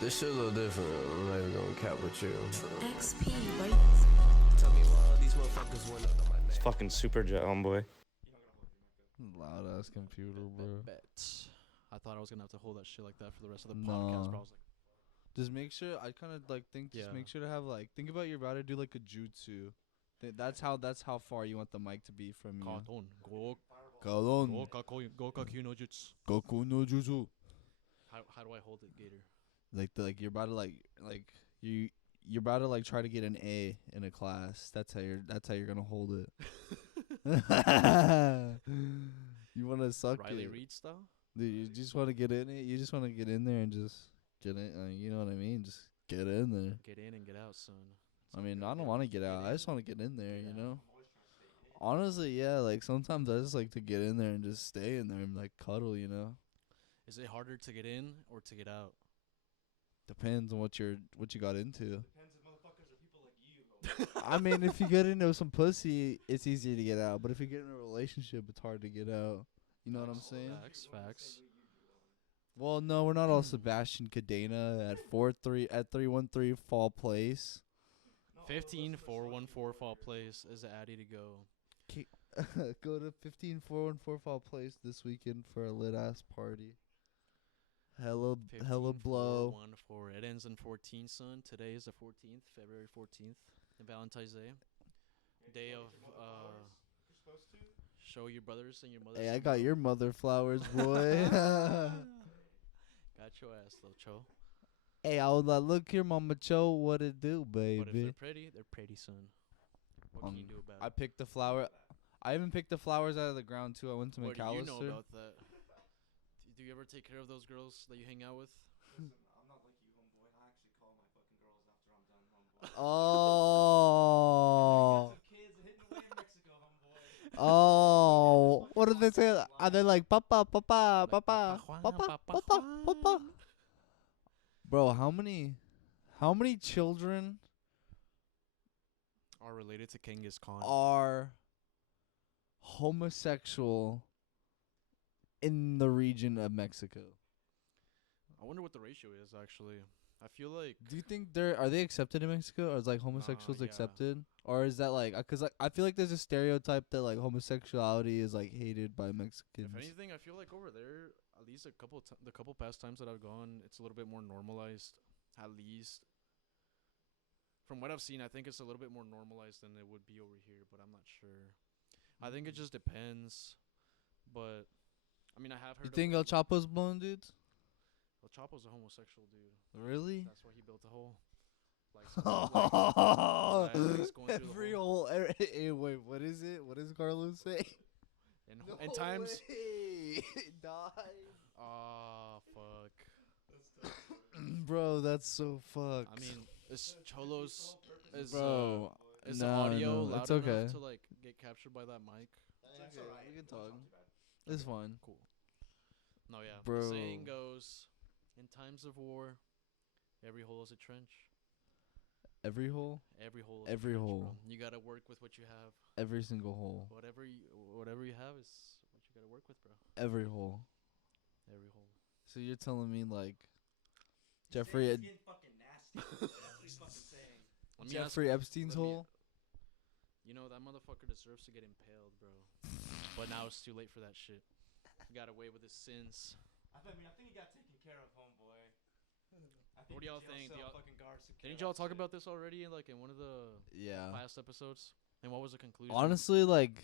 This shit a little different. I'm not even gonna cap with you. XP, right? Tell me why these motherfuckers went under my name. It's fucking super jet, homeboy. Loud ass computer, bro. Bet. I thought I was gonna have to hold that shit like that for the rest of the No. podcast, bro. I was like, Just make sure. I kind of like think. Just make sure to have like. Think about you're about to do like a jutsu. That's how far you want the mic to be from you. Katon, Kalon. Gokaku no jutsu. Goku no jutsu. How do I hold it, Gator? Like you're about to like you're about to like try to get an A in a class. That's how you're gonna hold it. You wanna suck Riley it. Reid style? Dude, you just want to get in it. You just want to get in there and just get in. You know what I mean? Just get in there. Get in and get out, son. I mean, I don't want to get out. I just want to get in there, you know? Honestly, yeah, like sometimes I just like to get in there and just stay in there and like cuddle, you know? Is it harder to get in or to get out? Depends on what you got into. I mean, if you get into some pussy, it's easier to get out. But if you get in a relationship, it's hard to get out. You know what I'm saying? Facts. Well, no, we're not all Sebastian Cadena at 313 Fall Place. 15414 Fall Place is Addy to go. Go to 15414 Fall Place this weekend for a lit ass party. Hella blow. 15414. It ends in 14, son. Today is the 14th, February 14th, Valentine's Day. Day of show your brothers and your mothers. Hey, I got your mother flowers, boy. Got your ass, little Cho. Hey, I was like, look here, Mama Cho, what it do, baby? But if they're pretty, son. What can you do about I it? picked the flower. I even picked the flowers out of the ground too. I went to What McAllister. do you know about that? Do you ever take care of those girls that you hang out with? Oh. Oh. What did they say? Are they like papa, papa, papa, papa, papa, papa? Bro, how many children Are related to Genghis Khan? are homosexual in the region of Mexico? I wonder what the ratio is, actually. I feel like... Do you think are they accepted in Mexico, or is like homosexuals yeah. accepted, or is that like cause like I feel like there's a stereotype that like homosexuality is like hated by Mexicans. If anything, I feel like over there, at least the couple past times that I've gone, it's a little bit more normalized. At least, from what I've seen, I think it's a little bit more normalized than it would be over here. But I'm not sure. I think it just depends. But I mean, I have heard. You think El Chapo's blown, dudes? El Chapo's a homosexual dude. Really? That's why he built a hole. Every hole. Hey, wait, what is it? What does Carlos say? In times. Die. Oh fuck. Bro, that's so fucked. I mean, is Cholos is bro, is no, the audio no, loud it's enough okay. to like get captured by that mic? It's okay. We can talk. It's fine. Cool. No, yeah. Bro. The saying goes, in times of war, every hole is a trench. Every hole? Every hole is Every a trench, hole. bro. You gotta work with what you have. Every single hole. Whatever you have is what you gotta work with, bro. Every hole. Every hole. So you're telling me like Jeffrey Let me Jeffrey ask, Epstein's let me- hole? You know, that motherfucker deserves to get impaled, bro. But now it's too late for that shit. He got away with his sins. I think he got taken care of, homeboy. What do y'all think? Didn't y'all talk about this already, like in one of the Yeah. past episodes? And what was the conclusion? Honestly, like,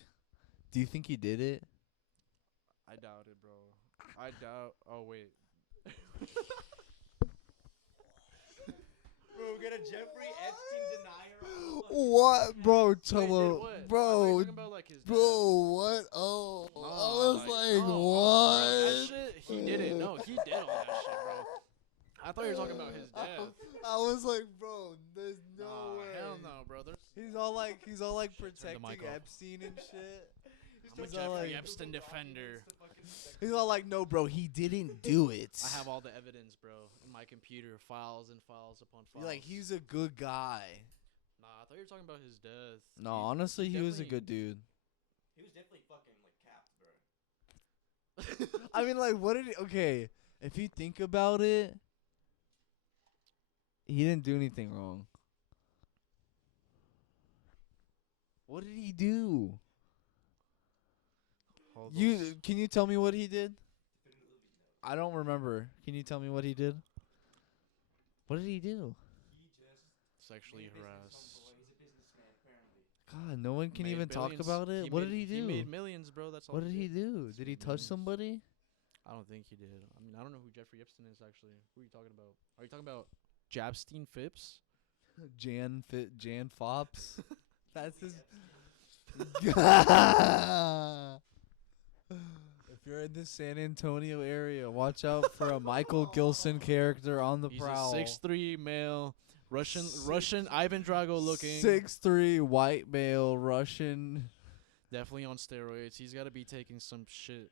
do you think he did it? I doubt it, bro. I doubt. Oh wait. Bro, we got a Jeffrey Epstein denier. What, bro? Wait, did what? I thought you were talking about, like, his death. what? Oh, Nah, I was like, no, what? bro, that shit, he did it. No, he did all that shit, bro. I thought you were talking about his death. I was like, bro, there's no Nah, way. hell no, bro. There's, He's all like Shit, turn the protecting mic off. Epstein and shit. I'm a He's all Jeffrey like- Epstein defender. He's all like, no, bro, he didn't do it. I have all the evidence, bro, in my computer, files and files upon files. You're like, he's a good guy. Nah, I thought you were talking about his death. No, honestly, he was a definitely- good dude. He was definitely fucking like capped, bro. I mean, like, what did he? Okay, if you think about it, He didn't do anything wrong. What did he do? All You those- can you tell me what he did? I don't remember. Can you tell me what he did? What did he do? He just sexually made a business, harassed. homeboy. He's a businessman, apparently. God, no one can Made even talk billions. about it. What did he He made do? millions, bro. That's all. What did he do? Did he made touch millions. somebody? I don't think he did. I mean, I don't know who Jeffrey Epstein is actually. Who are you talking about? Are you talking about Jabstein Phipps? Jan Fops. That's his. If you're in the San Antonio area, watch out for a Michael Gilson character on the He's prowl. a 6'3" male, Russian Ivan Drago looking. 6'3" white male Russian. Definitely on steroids. He's got to be taking some shit.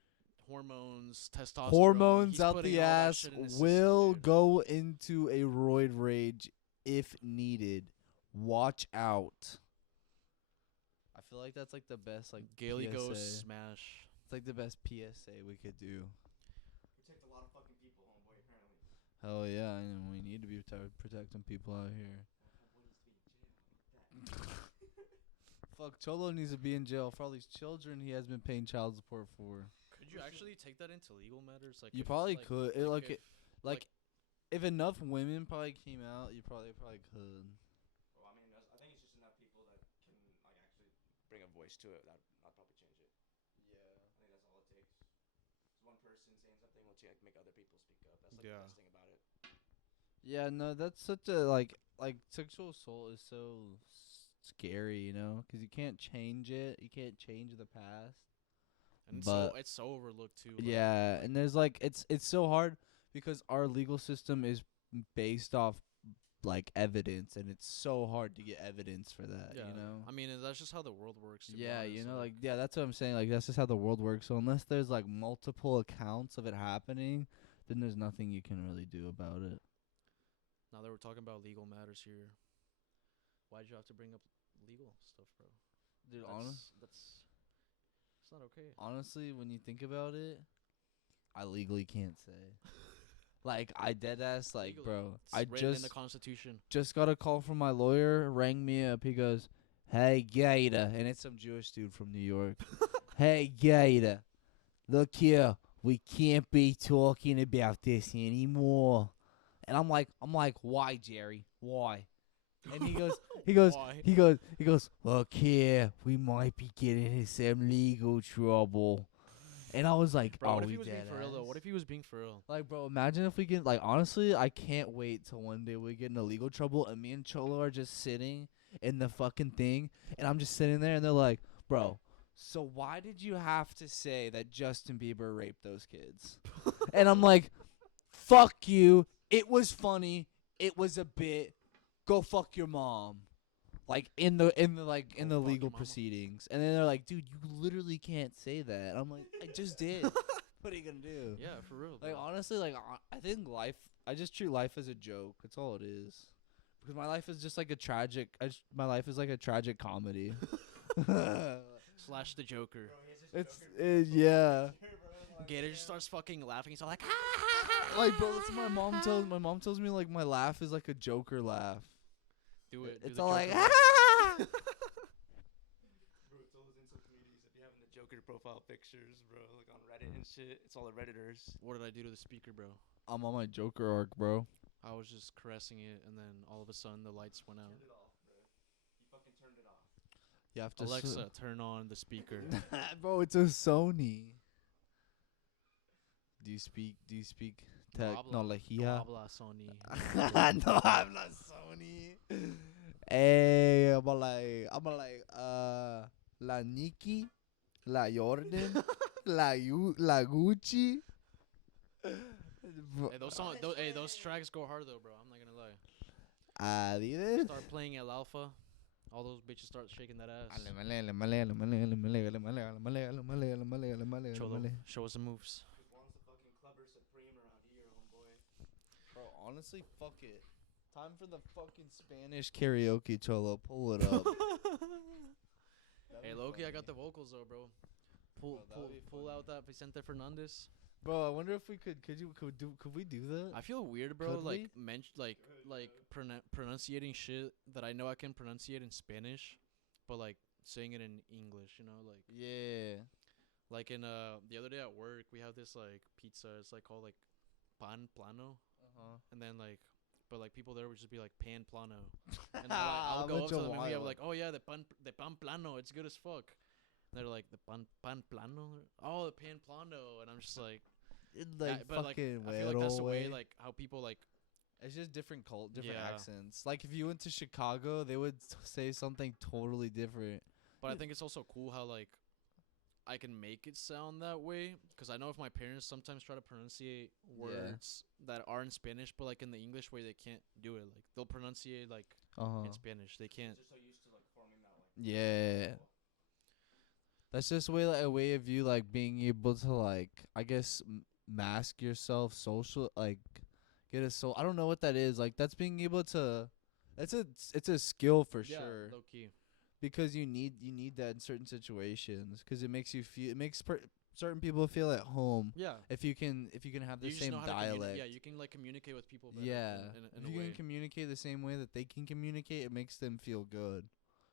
Hormones, testosterone. Hormones He's out putting the all that ass shit in his system, will dude. go into a roid rage if needed. Watch out. I feel like that's like the best like Gailey PSA. goes smash. It's like the best PSA we could do. Protect a lot of fucking people, homeboy, apparently. Hell yeah, I know we need to be protecting people out here. Homeboy needs to be in jail. Fuck, Cholo needs to be in jail for all these children he has been paying child support for. Could you actually take that into legal matters? Like You if- probably like- could. like If enough women probably came out, you probably could. Well, I mean, I think it's just enough people that can like actually Bring a voice to it. I'd probably change it. Yeah. I think that's all it takes. Just one person saying something. Thing will make other people speak up. That's like Yeah. the best thing about it. Yeah, no, that's such a like sexual assault is so scary, you know, because you can't change it. You can't change the past. and but- it's so overlooked too. Like, Yeah, and there's like it's so hard because our legal system is based off like evidence, and it's so hard to get evidence for that. yeah. You know. I mean, that's just how the world works. To be Yeah, honest, you know, like yeah, that's what I'm saying. Like that's just how the world works. So unless there's like multiple accounts of it happening, then there's nothing you can really do about it. now that we're talking about legal matters here, why'd you have to bring up legal stuff, bro? Dude, That's it's not okay. honestly, when you think about it, I legally can't say. Like I dead ass like, Legally, bro. It's I written in the just Constitution. got a call from my lawyer, rang me up. He goes, "Hey, Gator," and it's some Jewish dude from New York. "Hey, Gator, look here. We can't be talking about this anymore." And I'm like, "Why, Jerry? Why?" And he goes, Why? he goes, "Look here. We might be getting in some legal trouble." And I was like, Bro, "Are what if we he was being dead for real though? ass?" What if he was being for real? Like, bro, imagine if we get, like, honestly, I can't wait till one day we get in illegal trouble and me and Cholo are just sitting in the fucking thing and I'm just sitting there and they're like, "Bro, so why did you have to say that Justin Bieber raped those kids?" And I'm like, "Fuck you. It was funny. It was a bit. Go fuck your mom." Like in the Go fuck your legal mama. proceedings. And then they're like, "Dude, you literally can't say that." I'm like, "I just did." What are you gonna do? Yeah, for real. Like bro. honestly, like I think I just treat life as a joke. That's all it is. Because my life is just like a tragic. My life is like a tragic comedy. Slash the Joker. Bro, he has this It's yeah. Gator just starts fucking laughing. He's all like, Like bro, that's what my mom tells. My mom tells me like my laugh is like a Joker laugh. do it. do It's the all like Joker laugh. Bro, it's all those insult communities that be having the Joker profile pictures, bro, like on Reddit and shit. It's all the Redditors. What did I do to the speaker, bro? I'm on my Joker arc, bro. I was just caressing it, and then all of a sudden the lights went out. Turned it off, bro. He fucking turned it off. You have to Alexa, turn on the speaker. bro, it's a Sony. Do you speak tecnología? Habla, Sony. No habla Sony. Hey, I'm like, la Nike, la Jordan, la Gucci. Hey, those tracks go hard though, bro. I'm not gonna lie. Adidas. Start playing El Alpha. All those bitches start shaking that ass. Cholo, show us the moves. Cause Juan's the fucking clubber supreme around here, homeboy. Bro, honestly, fuck it. Time for the fucking Spanish karaoke, Cholo. Pull it up. Hey, Loki, I got the vocals though, bro. Bro, that'd be Pull funny. out that Vicente Fernandez. Bro, I wonder if we could we do that? I feel weird, bro. Could Like we? pronunciating shit that I know I can pronunciate in Spanish, but like saying it in English. You know, Yeah. like in the other day at work, we have this like pizza. It's like called like pan plano, Uh-huh. and then like. But like people there would just be like pan plano, and I'll go up to them and we have like, oh yeah, the pan plano, it's good as fuck. And they're like the pan plano, oh the pan plano, and I'm just like, Like but like fucking I feel like that's the way way. like how people like It's just different different Yeah. accents. Like if you went to Chicago, they would say something totally different. But I think it's also cool how like I can make it sound that way because I know if my parents sometimes try to pronunciate words that are in Spanish, but like in the English way they can't do it. Like they'll pronunciate like Uh-huh. in Spanish. They can't. Just so used to like forming that like. Yeah. That's just a way of you like being able to like I guess mask yourself social like get a soul. I don't know what that is. Like that's being able to it's a skill for Yeah, sure. low key. Because you need that in certain situations because it makes you feel certain people feel at home Yeah. if you can have the You just same know how to dialect. yeah, you can like communicate with people better Yeah, in if a you way. can communicate the same way that they can communicate, it makes them feel good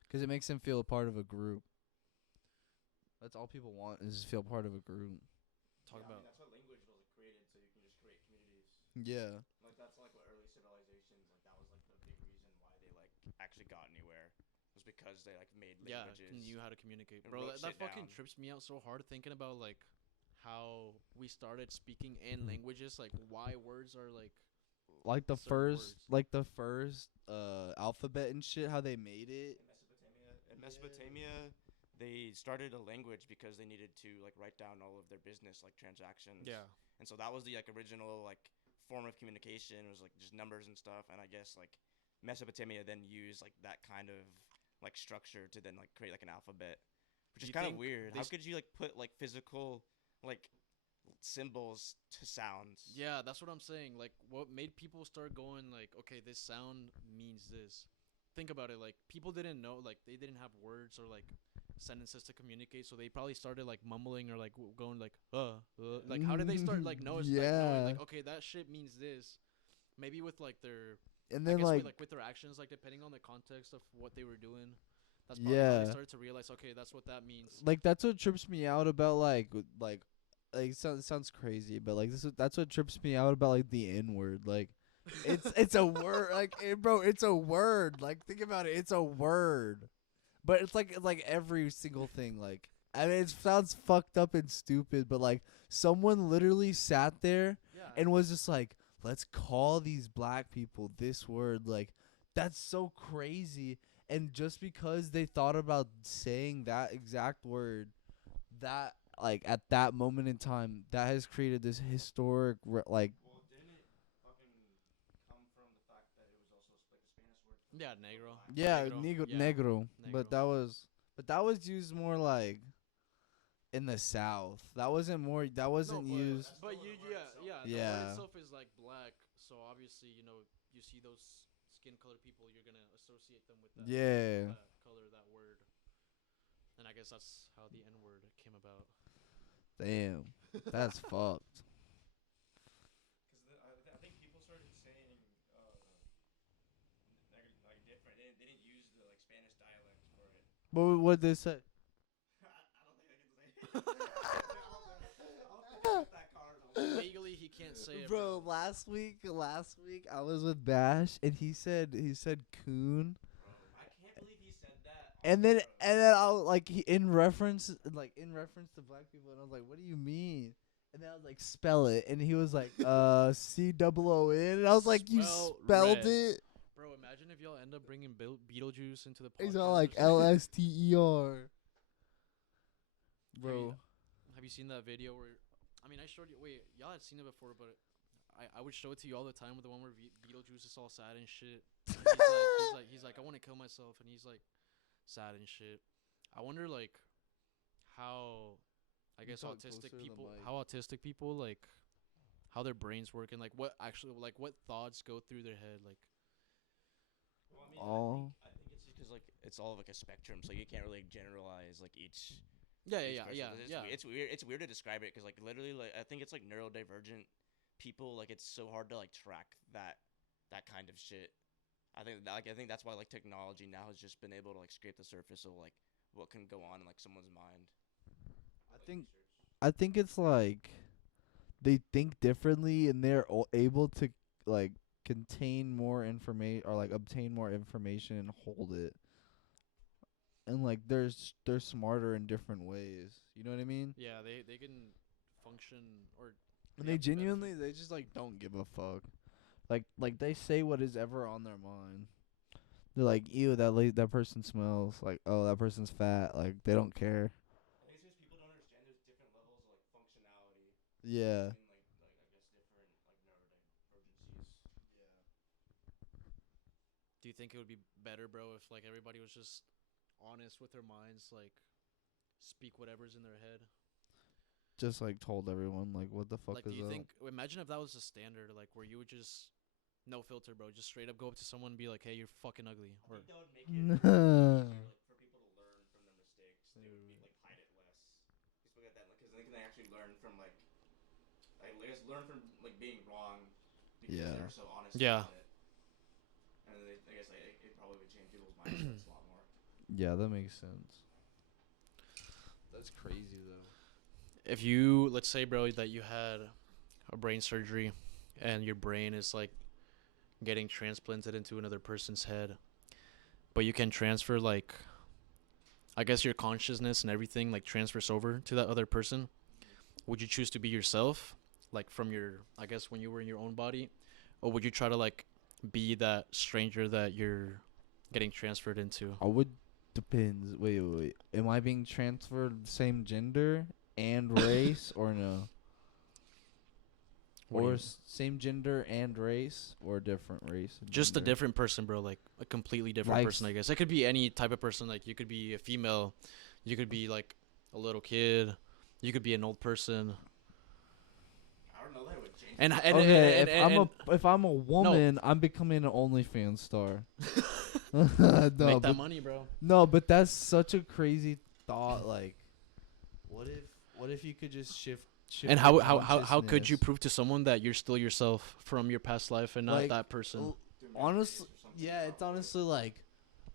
because it makes them feel a part of a group. That's all people want is to feel part of a group. Talk I about mean, that's what language was like created, so you can just create communities. Yeah. Like that's like what early civilizations like that was like the big reason why they like actually got anywhere was because they like made yeah, languages. knew how to communicate. and Bro, wrote that shit fucking down. trips me out so hard thinking about like how we started speaking in languages, like why words are like Like the certain first words. alphabet and shit, how they made it. In Mesopotamia, they started a language because they needed to like write down all of their business like transactions. Yeah. And so that was the like original like form of communication. It was like just numbers and stuff. And I guess like Mesopotamia then used like that kind of like structure to then like create like an alphabet, which is You kind of think weird. they How could you like put like physical like symbols to sounds? Yeah, that's what I'm saying. Like, what made people start going like, okay, this sound means this. Think about it. Like, people didn't know, like, they didn't have words or like sentences to communicate, so they probably started like mumbling or like going like, like, how did they start like like knowing like, okay, that shit means this. Maybe with like their, And I then guess like with their actions, like depending on the context of what they were doing. That's probably how yeah. they started to realize, okay, that's what that means. Like that's what trips me out about like it sounds crazy, but like that's what trips me out about like the N word. Like it's a word like bro, it's a word. Like think about it, it's a word. But it's like every single thing like I mean it sounds fucked up and stupid, but like someone literally sat there Yeah. and was just like, let's call these black people this word. Like that's so crazy. And just because they thought about saying that exact word, that like at that moment in time, that has created this historic like Well, didn't it fucking come from the fact that it was also like a Spanish word? Yeah, negro. yeah, Negro, yeah. negro. But Negro. that was used more like in the South. That wasn't used. But you, yeah, the Yeah. word itself is like black, so obviously, you know, you see those skin colored people, you're gonna associate them with that, Yeah. that color, that word. And I guess that's how the N word came about. Damn. That's fucked. Because I think people started saying like different. They didn't use the like Spanish dialect for it. What they say? I don't think I can say. I don't think I got that card. Legally, he can't say it. Bro, last week I was with Bash and he said coon. I can't believe he said that. And then I was like in reference to black people and I was like, what do you mean? And then I was like, spell it, and he was like, COON, and I was like, you Spell spelled red. it. Bro, imagine if y'all end up bringing Beetlejuice into the podcast. He's all like or something. LSTER. Bro, Have you seen that video where? I mean, I showed you. Wait, y'all had seen it before, but I would show it to you all the time with the one where Beetlejuice is all sad and shit. And he's like, I want to kill myself, and he's like, sad and shit. I wonder like how, I You guess talk closer to the mic. how autistic people like, how their brains work and like what actually like what thoughts go through their head like. Well, I mean, all I think it's just because like it's all like a spectrum, so you can't really generalize like each Yeah, each yeah, person. yeah, It's, yeah. it's weird. It's weird to describe it because like literally, like I think it's like neurodivergent people. Like it's so hard to like track that kind of shit. I think that's why like technology now has just been able to like scrape the surface of like what can go on in like someone's mind. I think I think it's like they think differently and they're able to like contain more information or like obtain more information and hold it. And like they're smarter in different ways. You know what I mean? Yeah, they can function or And they they have better genuinely they just like don't give a fuck. Like they say what is ever on their mind. They're like, ew, that person smells. Like, oh, that person's fat. Like, they don't care. I think it's because people don't understand there's different levels of like functionality Yeah. between like I guess different like neurodivergencies. Do you think it would be better, bro, if like everybody was just honest with their minds, like speak whatever's in their head? Just like told everyone like what the fuck Like, do is you up. think? Imagine if that was a standard, like where you would just no filter, bro, just straight up go up to someone and be like, "Hey, you're fucking ugly," I or think that would make it easier, like for people to learn from their mistakes. They would be like hide it less. Just look at that, because they can actually learn from like I guess learn from like being wrong because Yeah. they're so honest Yeah. about it. And then I guess like, it probably would change people's mindsets a lot more. Yeah, that makes sense. That's crazy though. if you let's say, bro, that you had a brain surgery and your brain is like getting transplanted into another person's head, but you can transfer like I guess your consciousness and everything like transfers over to that other person. Would you choose to be yourself, like from your I guess when you were in your own body, or would you try to like be that stranger that you're getting transferred into? I would depends. Wait. Am I being transferred the same gender and race or no? What do Or you- same gender and race or different race and just a gender? different person, bro, like a completely different Like person. I guess it could be any type of person. Like you could be a female, you could be like a little kid, you could be an old person. I don't know that it would change. And okay, and if I'm a woman, I'm becoming an OnlyFans star. no, make that but money, bro. no, but that's such a crazy thought. Like, what if you could just shift And your how could you consciousness? prove to someone that you're still yourself from your past life and not Like, that person? l- honestly, yeah, it's honestly like,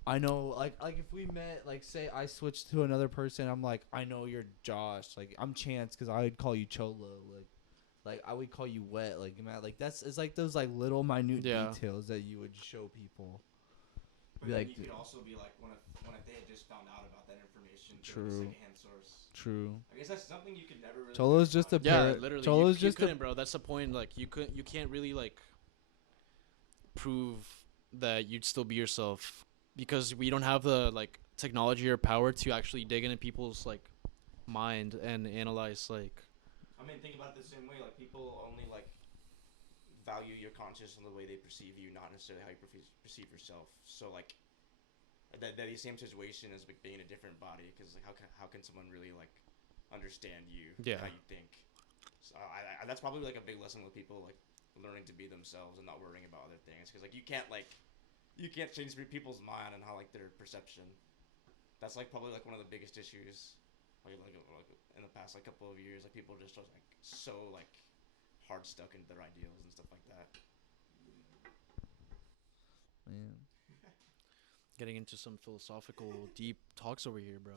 I know, like if we met, like, say I switched to another person, I'm like, I know you're Josh, like I'm Chance, cause I would call you Cholo, like I would call you Wet, like Matt, like that's it's like those like little minute Yeah. details that you would show people. But Be then like, you could also be like when if they had just found out about that information through True. a secondhand source. True. I guess that's something you could never really. Cholo's just a verify. Yeah, parrot. literally. Cholo's You just a couldn't, bro. That's the point. Like you can't really like prove that you'd still be yourself because we don't have the like technology or power to actually dig into people's like mind and analyze like. I mean, think about it the same way. Like people only like value your conscience on the way they perceive you, not necessarily how you perceive yourself. So like that the same situation as like being in a different body, because like how can someone really like understand you, Yeah. how you think? So that's probably like a big lesson with people like learning to be themselves and not worrying about other things, because like you can't change people's mind and how like their perception. That's like probably like one of the biggest issues like in the past like couple of years, like people just are like so like hard stuck into their ideals and stuff like that. Man. Getting into some philosophical deep talks over here, bro.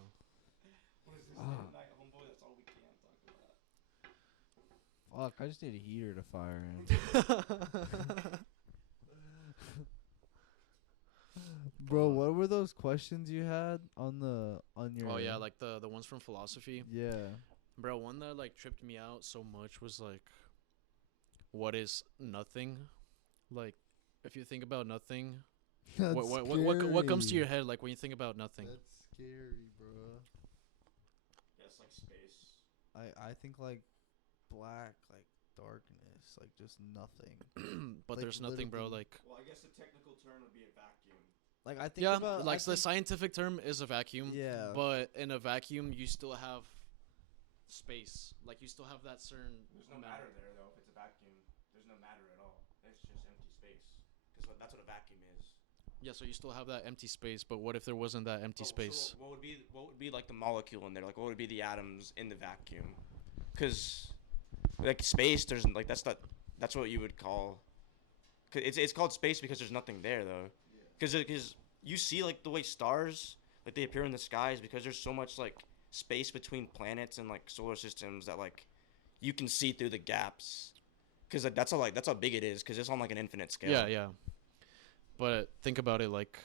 What is this Ah. night, homeboy? That's all we can talk about. Fuck, I just need a heater to fire in. Bro, what were those questions you had on your? Oh yeah, like the ones from philosophy. Yeah. Bro, one that like tripped me out so much was like, what is nothing? Like, if you think about nothing, That's what comes to your scary. head like when you think about nothing? That's scary, bro. Yeah, it's like space. I think like black, like darkness, like just nothing. But Like, there's nothing, bro. literally- Like, Well, I guess the technical term would be a vacuum. Like I think yeah, about like I the think- scientific term is a vacuum. Yeah. But in a vacuum, you still have space. Like you still have that certain. There's no matter there though. If it's a vacuum, there's no matter at all. It's just empty space. Because that's what a vacuum is. Yeah, so you still have that empty space, but what if there wasn't that empty space? So what would be like the molecule in there? Like what would be the atoms in the vacuum? Because like space, there's like that's what you would call. 'Cause it's called space because there's nothing there though. Because you see like the way stars like they appear in the skies because there's so much like space between planets and like solar systems that like you can see through the gaps. Because that's how big it is. Because it's on like an infinite scale. Yeah, yeah. But think about it, like,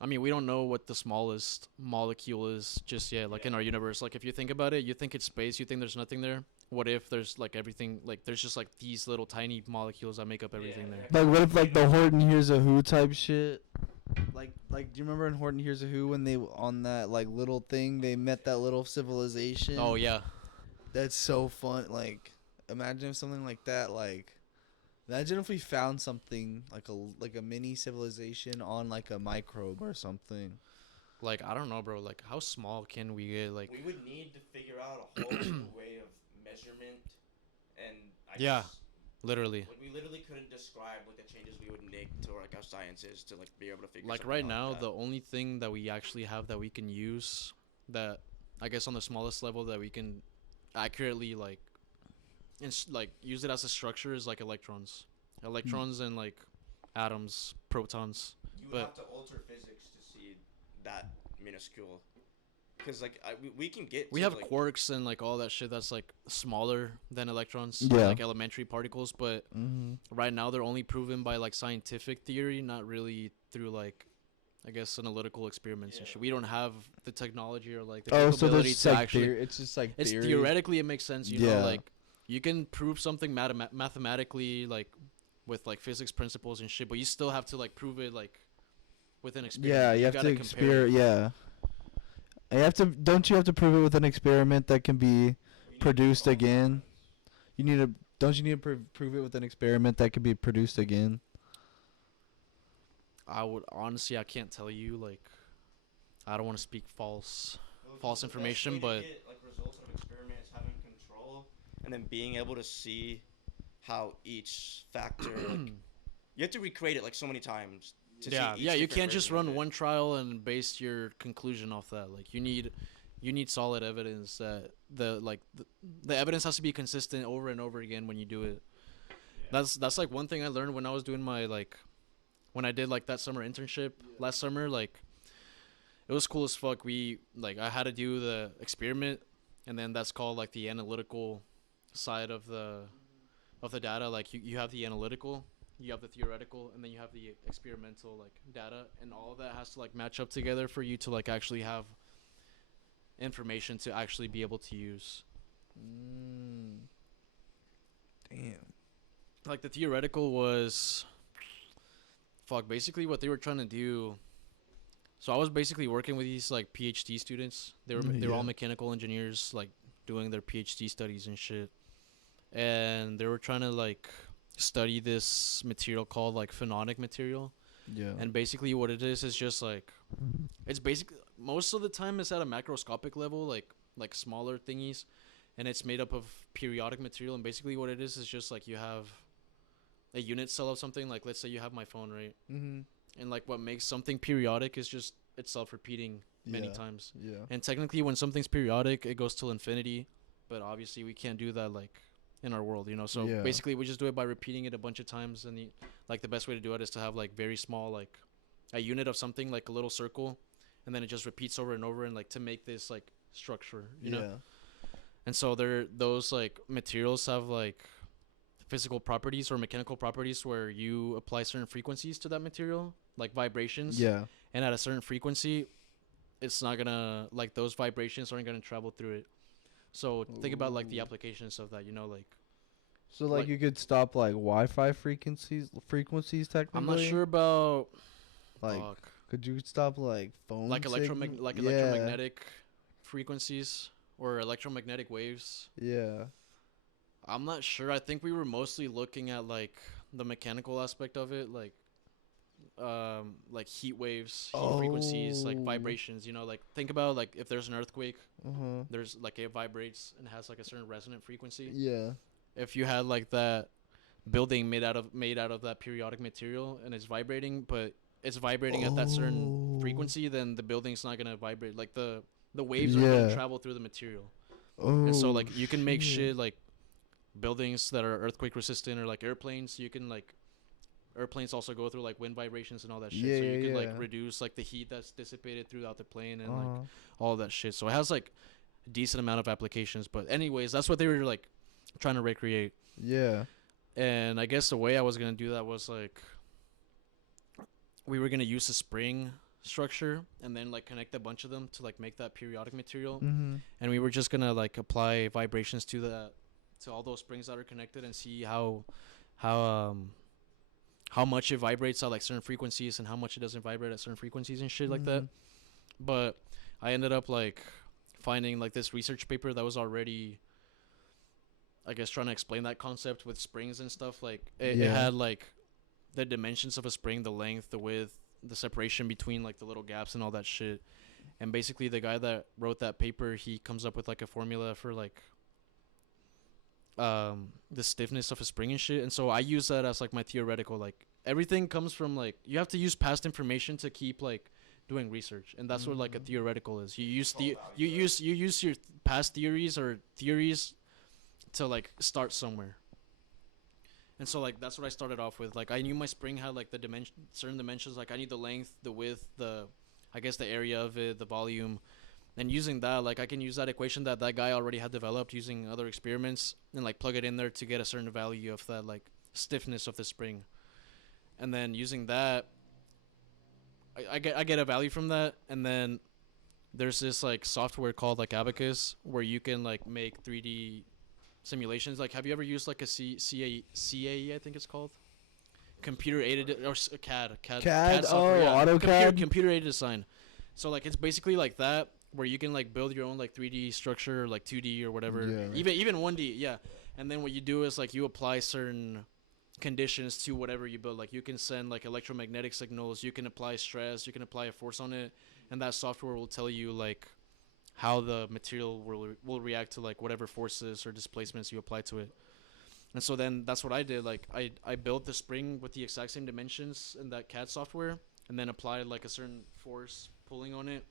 I mean, we don't know what the smallest molecule is just yet, like in our universe. Like, if you think about it, you think it's space, you think there's nothing there. What if there's like everything, like there's just like these little tiny molecules that make up everything there? Like, what if like the Horton Hears a Who type shit? Like, do you remember in Horton Hears a Who when they on that like little thing they met that little civilization? Oh yeah, That's so fun. Like, imagine if something like that. Like, imagine if we found something like a mini civilization on like a microbe or something. like I don't know, bro. Like, how small can we get? Like, We would need to figure out a whole new way of measurement, and I Yeah. guess, literally, like we literally couldn't describe like the changes we would make to like our sciences to like be able to figure. like something right out now, like the that. only thing that we actually have that we can use, that I guess on the smallest level that we can accurately like, like use it as a structure is like electrons and like atoms, protons. You would but- have to alter physics to see that minuscule, because like we can get. We to, have like, quarks and like all that shit that's like smaller than electrons, Yeah. like elementary particles. But right now they're only proven by like scientific theory, not really through like, I guess, analytical experiments and shit. We don't have the technology or like the Oh, so capability there's to like actually. it's just like It's theory. theoretically it makes sense, you Yeah. know, like you can prove something mathematically, like with like physics principles and shit, but you still have to like prove it like with an experiment. Yeah, you have gotta to compare it. Yeah, you have to. Don't you have to prove it with an experiment that can be you need produced to- again? You need to. Don't you need to prove it with an experiment that can be produced again? I would honestly, I can't tell you. Like, I don't want to speak false Well, false the best information, way to but get, like results of experiments, having control, and then being able to see how each factor. Like, you have to recreate it like so many times. To see yeah, each yeah, you different can't just version of run it. one trial and base your conclusion off that. Like, you need solid evidence that the evidence has to be consistent over and over again when you do it. That's like one thing I learned when I was doing my like when I did like that summer internship last summer. Like, it was cool as fuck. We like I had to do the experiment, and then that's called like the analytical side of the data. Like, you have the analytical, you have the theoretical, and then you have the experimental like data, and all of that has to like match up together for you to like actually have information to actually be able to use. Damn. Like, the theoretical was basically what they were trying to do. So I was basically working with these like PhD students. They were all Yeah. mechanical engineers, like doing their PhD studies and shit. And they were trying to like study this material called like phononic material. Yeah. And basically what it is just like, it's basically most of the time it's at a macroscopic level, like smaller thingies, and it's made up of periodic material. And basically what it is just like you have a unit cell of something. Like, let's say you have my phone, right? And like what makes something periodic is just it's self-repeating many times. Yeah. And technically when something's periodic, it goes till infinity, but obviously we can't do that like in our world, you know. So Yeah. basically we just do it by repeating it a bunch of times. And the best way to do it is to have like very small, like a unit of something, like a little circle, and then it just repeats over and over, and like to make this like structure, you know. And so those like materials have like physical properties or mechanical properties where you apply certain frequencies to that material, like vibrations. Yeah. And at a certain frequency, it's not gonna like those vibrations aren't gonna travel through it. So think about like the Ooh. applications of that, you know, like So like Like- you could stop like Wi-Fi frequencies technically. I'm not sure about Like, fuck, could you stop like phone? like signal? Yeah. electromagnetic frequencies or electromagnetic waves. Yeah. I'm not sure. I think we were mostly looking at like the mechanical aspect of it, like heat waves, heat frequencies, like Oh. vibrations, you know, like think about like if there's an earthquake, Uh-huh. there's like it vibrates and has like a certain resonant frequency. Yeah. If you had like that building made out of that periodic material and it's vibrating, but it's vibrating at that certain Oh. frequency, then the building's not gonna vibrate. Like the waves are gonna Yeah. travel through the material. Oh. And so like you can make shit like buildings that are earthquake resistant, or like airplanes. You can like airplanes also go through like wind vibrations and all that shit. Yeah, So you yeah, can like yeah. reduce like the heat that's dissipated throughout the plane and like Uh-huh. all that shit. So it has like a decent amount of applications. But anyways, that's what they were like trying to recreate. Yeah. And I guess the way I was gonna do that was like we were gonna use a spring structure and then like connect a bunch of them to like make that periodic material. Mm-hmm. And we were just gonna like apply vibrations to all those springs that are connected and see how much it vibrates at like certain frequencies and how much it doesn't vibrate at certain frequencies and shit like that. Mm-hmm. But I ended up like finding like this research paper that was already, I guess, trying to explain that concept with springs and stuff. Like it had like the dimensions of a spring, the length, the width, the separation between like the little gaps and all that shit. And basically the guy that wrote that paper, he comes up with like a formula for like the stiffness of a spring and shit. And so I use that as like my theoretical. Like everything comes from like, you have to use past information to keep like doing research, and that's what like a theoretical is. You use you use your past theories or theories to like start somewhere. And so like that's what I started off with. Like I knew my spring had like the certain dimensions. Like I need the length, the width, I guess the area of it, the volume. And using that, like I can use that equation that guy already had developed using other experiments and like plug it in there to get a certain value of that like stiffness of the spring. And then using that, I get a value from that. And then there's this like software called like Abacus where you can like make 3D simulations. Like have you ever used like a CAE, I think it's called? Computer aided or CAD software, AutoCAD. Computer aided design. So like it's basically like that, where you can like build your own like 3D structure, like 2D or whatever, even 1D, yeah. And then what you do is like you apply certain conditions to whatever you build. Like you can send like electromagnetic signals, you can apply stress, you can apply a force on it, and that software will tell you like how the material will react to like whatever forces or displacements you apply to it. And so then that's what I did. Like I built the spring with the exact same dimensions in that CAD software, and then applied like a certain force pulling on it.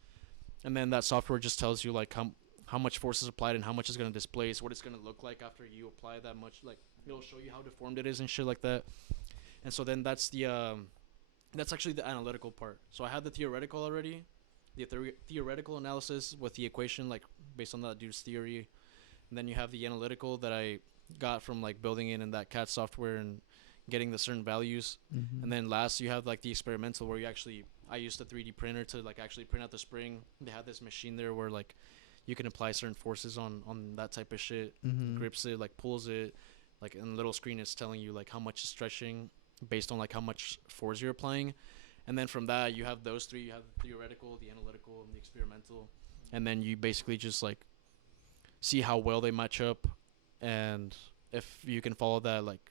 And then that software just tells you like how much force is applied and how much is going to displace, what it's going to look like after you apply that much. Like it'll show you how deformed it is and shit like that. And so then that's actually the analytical part. So I had the theoretical already, the theoretical analysis with the equation like based on that dude's theory. And then you have the analytical that I got from like building it in that CAD software and getting the certain values. Mm-hmm. And then last you have like the experimental where I used a 3D printer to like actually print out the spring. They have this machine there where like you can apply certain forces on that type of shit. Mm-hmm. Grips it, like pulls it, like and the little screen is telling you like how much is stretching based on like how much force you're applying. And then from that you have those three. You have the theoretical, the analytical, and the experimental. And then you basically just like see how well they match up, and if you can follow that, like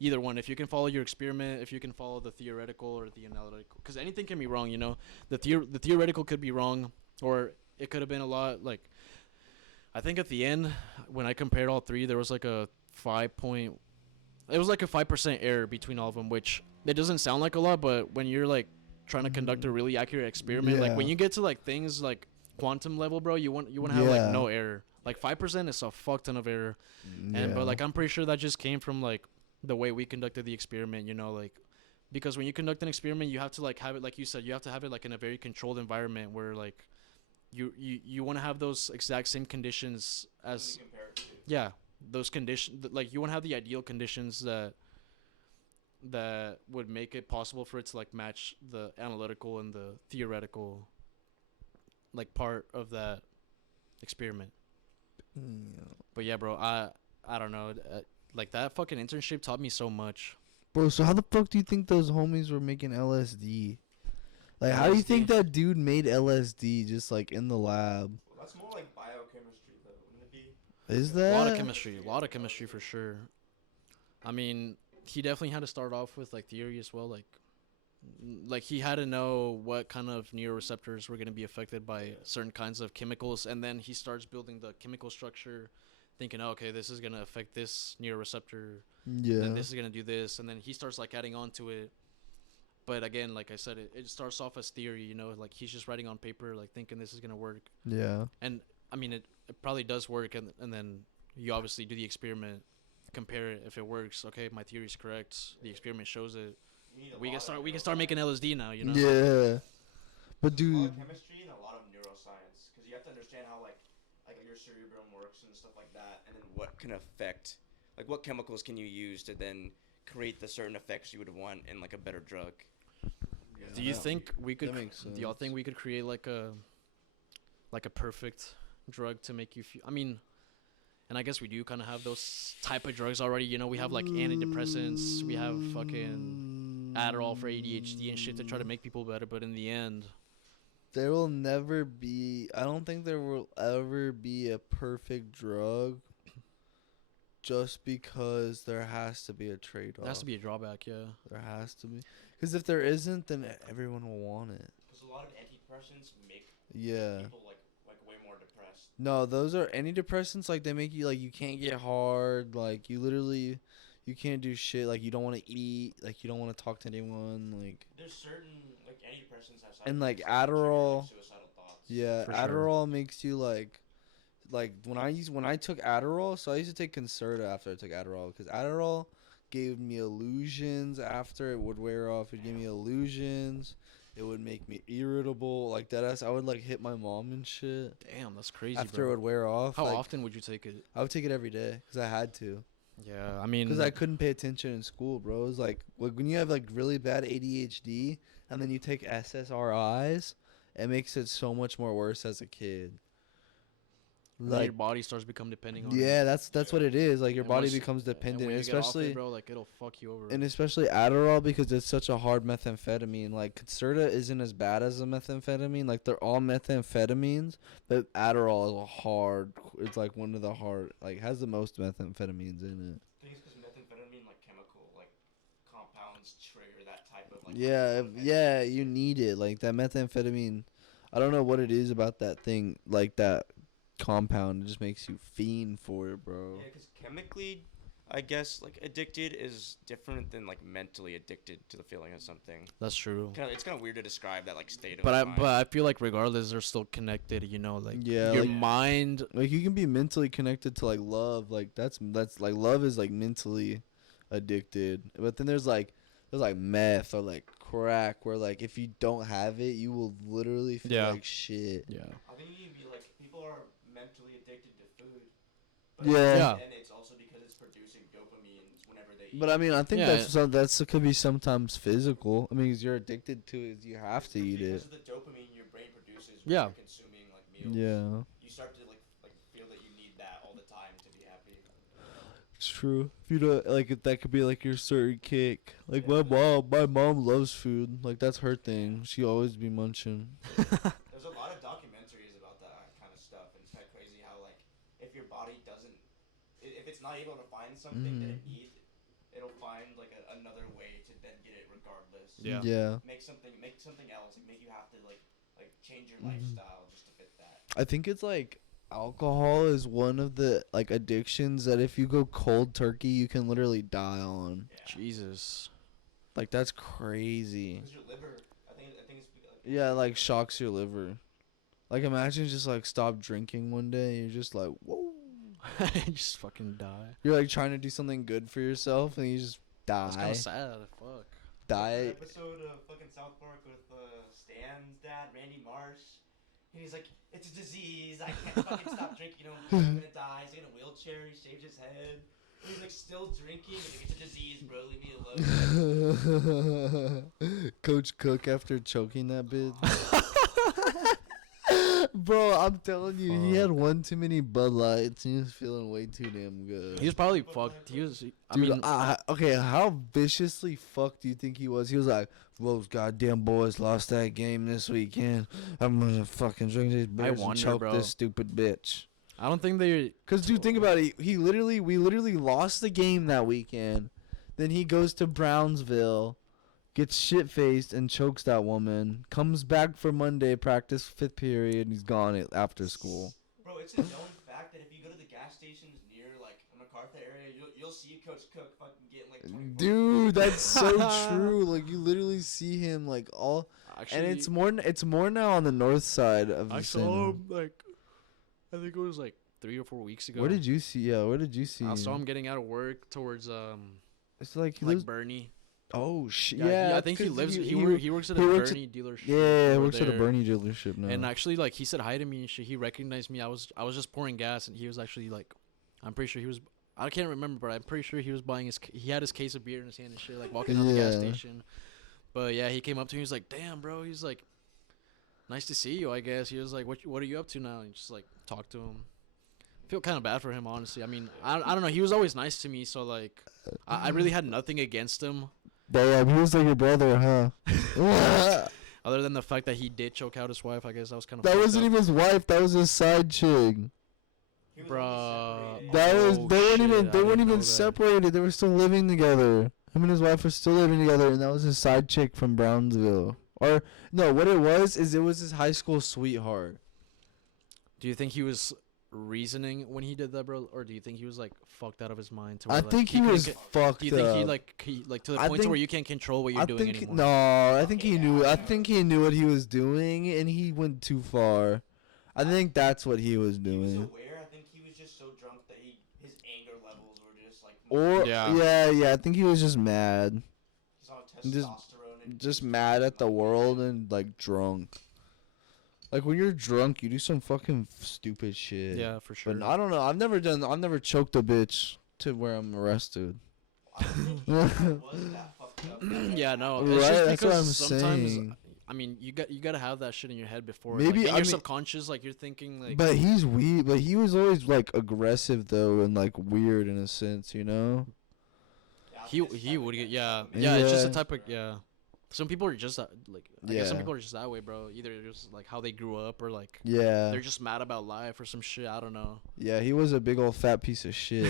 either one, if you can follow your experiment, if you can follow the theoretical or the analytical, because anything can be wrong, you know. The theoretical could be wrong, or it could have been a lot. Like I think at the end when I compared all three, there was like a 5% error between all of them, which it doesn't sound like a lot, but when you're like trying to conduct a really accurate experiment, like when you get to like things like quantum level, bro, you want to have like no error. Like 5% is a fuck ton of error. And but like I'm pretty sure that just came from like the way we conducted the experiment, you know, like because when you conduct an experiment, you have to like have it, like you said, you have to have it like in a very controlled environment where like you want to have those exact same conditions as those conditions, like you want to have the ideal conditions that would make it possible for it to like match the analytical and the theoretical like part of that experiment. But yeah, bro, I don't know, like that fucking internship taught me so much. Bro, so how the fuck do you think those homies were making LSD? Like, how do you think that dude made LSD just like in the lab? Well, that's more like biochemistry, though, wouldn't it be? Is that A lot of chemistry for sure. I mean, he definitely had to start off with like theory as well. Like he had to know what kind of neuroreceptors were going to be affected by certain kinds of chemicals, and then he starts building the chemical structure, thinking, oh, okay, this is going to affect this neuroreceptor, and this is going to do this, and then he starts like adding on to it. But again, like I said, it starts off as theory, you know, like he's just writing on paper, like thinking this is gonna work. Yeah. And I mean, it probably does work, and then you obviously do the experiment, compare it. If it works, okay, my theory's correct. The experiment shows it. We can start making LSD now, you know. Yeah. But There's a lot dude, of chemistry and a lot of neuroscience, because you have to understand how like your cerebrum works and stuff like that, and then what can affect, like what chemicals can you use to then create the certain effects you would want in like a better drug. Do you think we could? That makes Do y'all think we could create like a perfect drug to make you feel? I mean, and I guess we do kind of have those type of drugs already. You know, we have like antidepressants, we have fucking Adderall for ADHD and shit to try to make people better. But in the end, there will never be. I don't think there will ever be a perfect drug. Just because there has to be a trade-off. there has to be a drawback. Yeah. There has to be. Because if there isn't, then everyone will want it. Because a lot of antidepressants make Yeah. people like way more depressed. No, those are antidepressants. Like they make you like you can't get hard. Like you literally, you can't do shit. Like you don't want to eat. Like you don't want to talk to anyone. Like There's certain like antidepressants have side And, like, effects that trigger, Adderall- like, suicidal thoughts. yeah, For sure. Adderall makes you like when I took Adderall. So I used to take Concerta after I took Adderall because Adderall gave me illusions after it would wear off. It gave me illusions. It would make me irritable. Like that. I would like hit my mom and shit Damn, that's crazy, after it bro. would wear off. How like, often would you take it? I would take it every day because I had to. Yeah, I mean, Because I couldn't pay attention in school, bro. It was like when you have like really bad ADHD and then you take SSRIs, it makes it so much more worse as a kid. your Like body starts becoming depending on yeah, it. that's what it is. Like your And body once- becomes And dependent, when you get off especially it, bro, like it'll fuck you over. and especially Adderall because it's such a hard methamphetamine. Like Concerta isn't as bad as a methamphetamine. Like they're all methamphetamines, but Adderall is a hard. It's like one of the hard. Like has the most methamphetamines in it. I think it's because methamphetamine, like chemical, like compounds trigger that type of like. Yeah, chemical yeah, effect. you need it. Like that methamphetamine, I don't know what it is about that thing, like that compound. It just makes you fiend for it, bro. Yeah, because chemically, I guess like addicted is different than like mentally addicted to the feeling of something. That's true. It's kind of weird to describe that like state of But mind. I feel like regardless, they're still connected. You know, like Yeah, your like- mind. Like you can be mentally connected to like love. Like that's like love is like mentally addicted. But then there's like meth or like crack where like if you don't have it, you will literally feel Yeah. like shit. Yeah. I think you can be like people are mentally addicted to food. Yeah. Yeah. And it's also because it's producing dopamine whenever they eat. But I mean, I think Yeah. that's could be sometimes physical. I mean, 'cause you're addicted to it, you have to eat because it. of the dopamine your brain produces when Yeah. you're consuming like meals. Yeah, You start to like feel that you need that all the time to be happy. it's true. If you don't like it, that could be like your certain kick. Like Yeah. my mom loves food. Like that's her thing. She always be munching. There's a lot of documentaries about that kind of stuff, and it's kind of crazy how like if your body doesn't, if it's not able to find something that it needs, it'll find like another way to then get it regardless. Yeah. Yeah. Make something else, and make you have to like change your lifestyle just to fit that. I think it's like alcohol is one of the like addictions that if you go cold turkey, you can literally die on. Yeah. Jesus. Like that's crazy. Because your liver, I think it's like, Yeah, like shocks your liver. Like imagine just like stop drinking one day, you're just like whoa. Just fucking die. You're like trying to do something good for yourself and you just That's kind die. of sad. Fuck. Die. episode of fucking South Park with Stan's dad, Randy Marsh. And he's like, it's a disease. I can't fucking stop drinking. I'm gonna die. He's in a wheelchair. He shaved his head. And he's like still drinking. He's like, it's a disease, bro. Leave me alone. Coach Cook after choking that bitch. Bro, I'm telling you, he had one too many Bud Lights and he was feeling way too damn good. He was probably fucked. He was. I Dude, mean, okay, how viciously fucked do you think he was? He was like, those goddamn boys lost that game this weekend. I'm gonna fucking drink these beers and wonder, choke bro. this stupid bitch. I don't think they. Cause dude, think about it. We literally lost the game that weekend. Then he goes to Brownsville, gets shit faced and chokes that woman. Comes back for Monday practice, 5th period. And he's gone after school. Bro, it's a known fact that if you go to the gas stations near like MacArthur area, you'll see Coach Cook fucking getting like 24 Dude, that's so true. Like you literally see him like all, Actually, and it's more now on the north side of the I center. saw him like, I think it was like 3 or 4 weeks ago. Where did you see? Yeah, where did you see? I saw him? him getting out of work towards It's like he like lives. Bernie. Oh shit! Yeah, Yeah, I think he 'cause lives. He works at a he works Bernie dealership. Yeah, he over works at a there. Bernie dealership now. And actually, like he said hi to me and shit. He recognized me. I was just pouring gas, and he was actually like, I'm pretty sure he was. I can't remember, but I'm pretty sure he was buying he had his case of beer in his hand and shit, like walking out the gas Yeah. station. But yeah, he came up to me. He was like, "Damn, bro." He's like, "Nice to see you." I guess he was like, "What are you up to now?" And just like talk to him. Feel kind of bad for him, honestly. I mean, I don't know. He was always nice to me, so like, I really had nothing against him. Damn, he was like your brother, huh? Other than the fact that he did choke out his wife, I guess that was kind of. That wasn't even his wife. That was his side chick. He was Bruh. only separated. That was Oh, they weren't shit, even I they didn't weren't know even that. separated. They were still living together. Him and his wife were still living together, and that was his side chick from Brownsville. Or no, what it was his high school sweetheart. Do you think he was reasoning when he did that, bro, or do you think he was like fucked out of his mind? To I where, like, think he couldn't was get- fucked Do you think up. he like to the I point to where think- you can't control what you're I doing think anymore? no, I think he knew. I think he knew what he was doing, and he went too far. I think that's what he was He was doing. aware. I think he was just so drunk that his anger levels were just like. Or Yeah. yeah, I think he was just mad, He's on just- testosterone. And just mad at the world and like drunk. Like when you're drunk, you do some fucking stupid shit. Yeah, for sure. But I don't know. I've never choked a bitch to where I'm arrested. I don't think he was that fucked up. Yeah, no. Right, It's just that's what because I'm sometimes, saying. I mean, you gotta have that shit in your head before. Maybe, like, in I your mean- subconscious, like you're thinking like. But he's weird. But he was always like aggressive though, and like weird in a sense, you know. Yeah, I He think it's he type of would guy. get yeah. It's just a Yeah. type of Some people are just like I guess some Yeah. people are just that way, bro. Either just like how they grew up or like Yeah. they're just mad about life or some shit. I don't know. Yeah, he was a big old fat piece of shit. He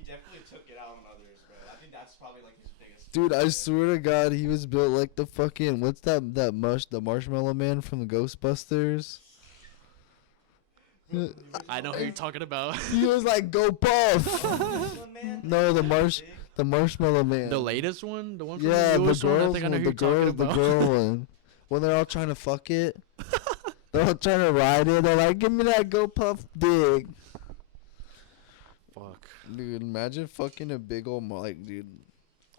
definitely took it out on others, bro. I think that's probably like his biggest. Dude, I swear to God, he was built like the fucking what's the Marshmallow Man from the Ghostbusters. I know who you're talking about. He was like go puff. No, the Marshmallow Man. The latest one, the one from Yeah, the the newest one. I girls think I know one, who the you're girl, talking the about. girl one. When they're all trying to fuck it, they're all trying to ride it. They're like, "Give me that go puff dick." Fuck. Dude, imagine fucking a big old like, dude.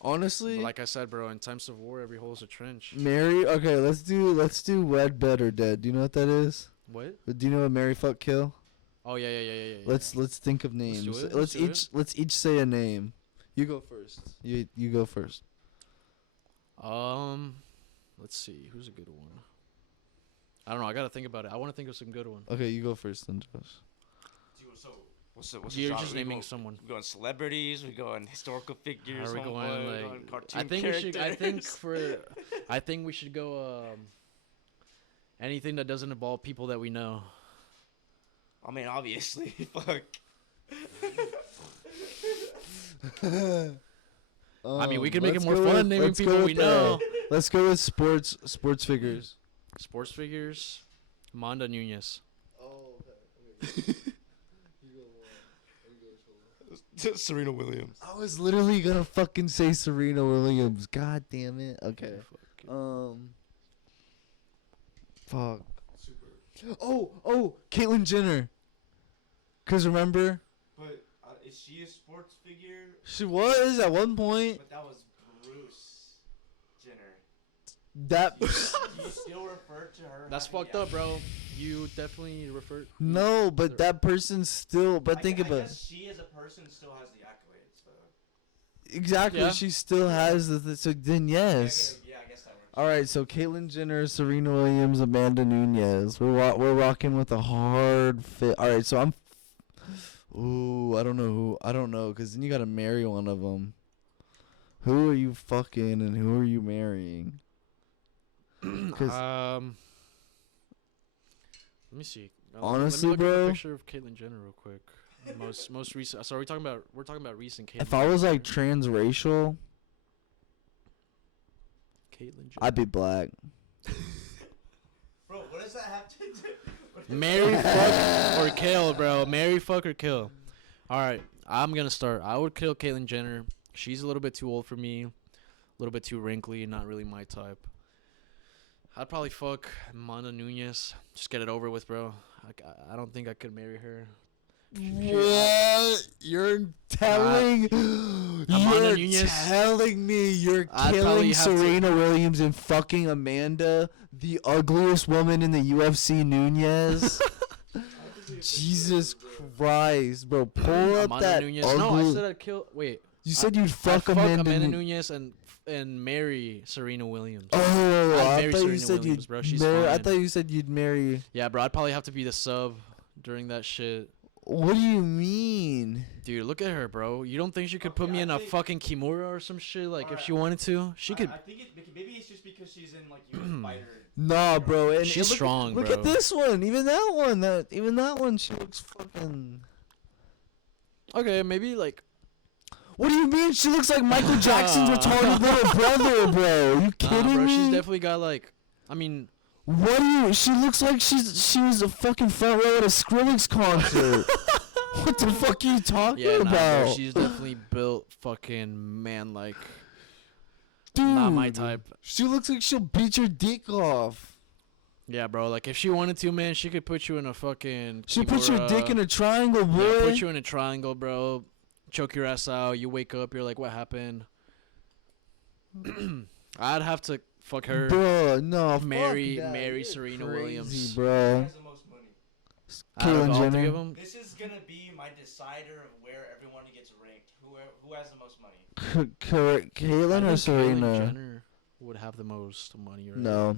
Honestly, But like I said, bro, in times of war, every hole's a trench. Mary. Okay, let's do wed, bed, or dead. Do you know what that is? What? Do you know what Mary, fuck, kill? Oh yeah. Let's think of names. do it, Let's let's do let's each say a name. You go first. You go first. Let's see. Who's a good one? I don't know. I gotta think about it. I want to think of some good ones. Okay, you go first then, Josh. So what's the You're genre? just We naming go- someone. We going celebrities. We going historical figures. Are we homeboy, going going like? cartoon I think we should. I think characters. for. I think we should go. Anything that doesn't involve people that we know. I mean, obviously, fuck. I mean, we can make it let's more go fun with- naming let's go people with we know. Let's go with sports figures. Sports figures. Manda Nunez. Serena Williams. I was literally gonna fucking say Serena Williams. God damn it. Okay. Fuck. Oh, Caitlyn Jenner. Cause remember, But is she a sports figure? she was at one point. But that was Bruce Jenner. That Do you still refer to her? That's having fucked the up, bro. You definitely refer. no, but that person still. But I think gu- about I guess she as a person still has the accolades, though. exactly. Yeah. She still has the. So then yes. Yeah, I guess that works. All right, so Caitlyn Jenner, Serena Williams, Amanda Nunez. We're rocking with a hard fit. All right, so I'm. Ooh, I don't know who. I don't know, cause then you gotta marry one of them. Who are you fucking and who are you marrying? 'Cause- Let me see. Honestly, let me look at bro. a picture of Caitlyn Jenner real quick. Most recent. So we're talking about recent Caitlyn. If I was Jenner. like transracial, Caitlyn Jenner. I'd be black. Bro, what does that have to do? Marry, fuck, or kill, bro. Marry, fuck, or kill. All right, I'm gonna start. I would kill Caitlyn Jenner. She's a little bit too old for me, a little bit too wrinkly, not really my type. I'd probably fuck Amanda Nunez. Just get it over with, bro. I don't think I could marry her. What? You're telling Amanda Nunez? telling me you're I'd killing probably have to- Serena Williams and fucking Amanda, the ugliest woman in the UFC, Nunez? Jesus Christ, bro. Pull up Amanda that Nunez. ugly... No, I said I'd kill. Wait. You said you'd I'd fuck Amanda Nunez and marry Serena Williams. Oh, I'd I marry thought you Serena said Williams, you'd bro. She's marry... I fine. thought you said you'd marry... Yeah, bro. I'd probably have to be the sub during that shit. What do you mean? Dude, look at her, bro. You don't think she could put me in a fucking Kimura or some shit? Like, if she wanted to? She could. I think maybe it's just because she's in like US fighter. Nah, bro. And She's look, strong, look bro. at this one. Even that one. Even that one. She looks fucking. Okay, maybe, like. What do you mean? She looks like Michael Jackson's retarded little brother, bro. Are you kidding bro, me? she's definitely got, like. I mean. What do you? She looks like she was a fucking front row at a Skrillex concert. What the fuck are you talking Yeah, nah, about? bro. She's definitely built fucking man like. Dude, Not my type. She looks like she'll beat your dick off. Yeah, bro. Like, if she wanted to, man, she could put you in a fucking. She put your dick in a triangle, boy. Yeah, put you in a triangle, bro. Choke your ass out. You wake up, you're like, what happened? I'd have to fuck her. Bro, no, Marry fuck that. You're Serena crazy, Williams. Who bro. has the most money? Out of Caitlyn all three Jenner. of them, This is gonna be my decider of where everyone gets ranked. Who has the most money? Correct. Caitlyn I or think Caitlyn Serena? Jenner would have the most money, right? No.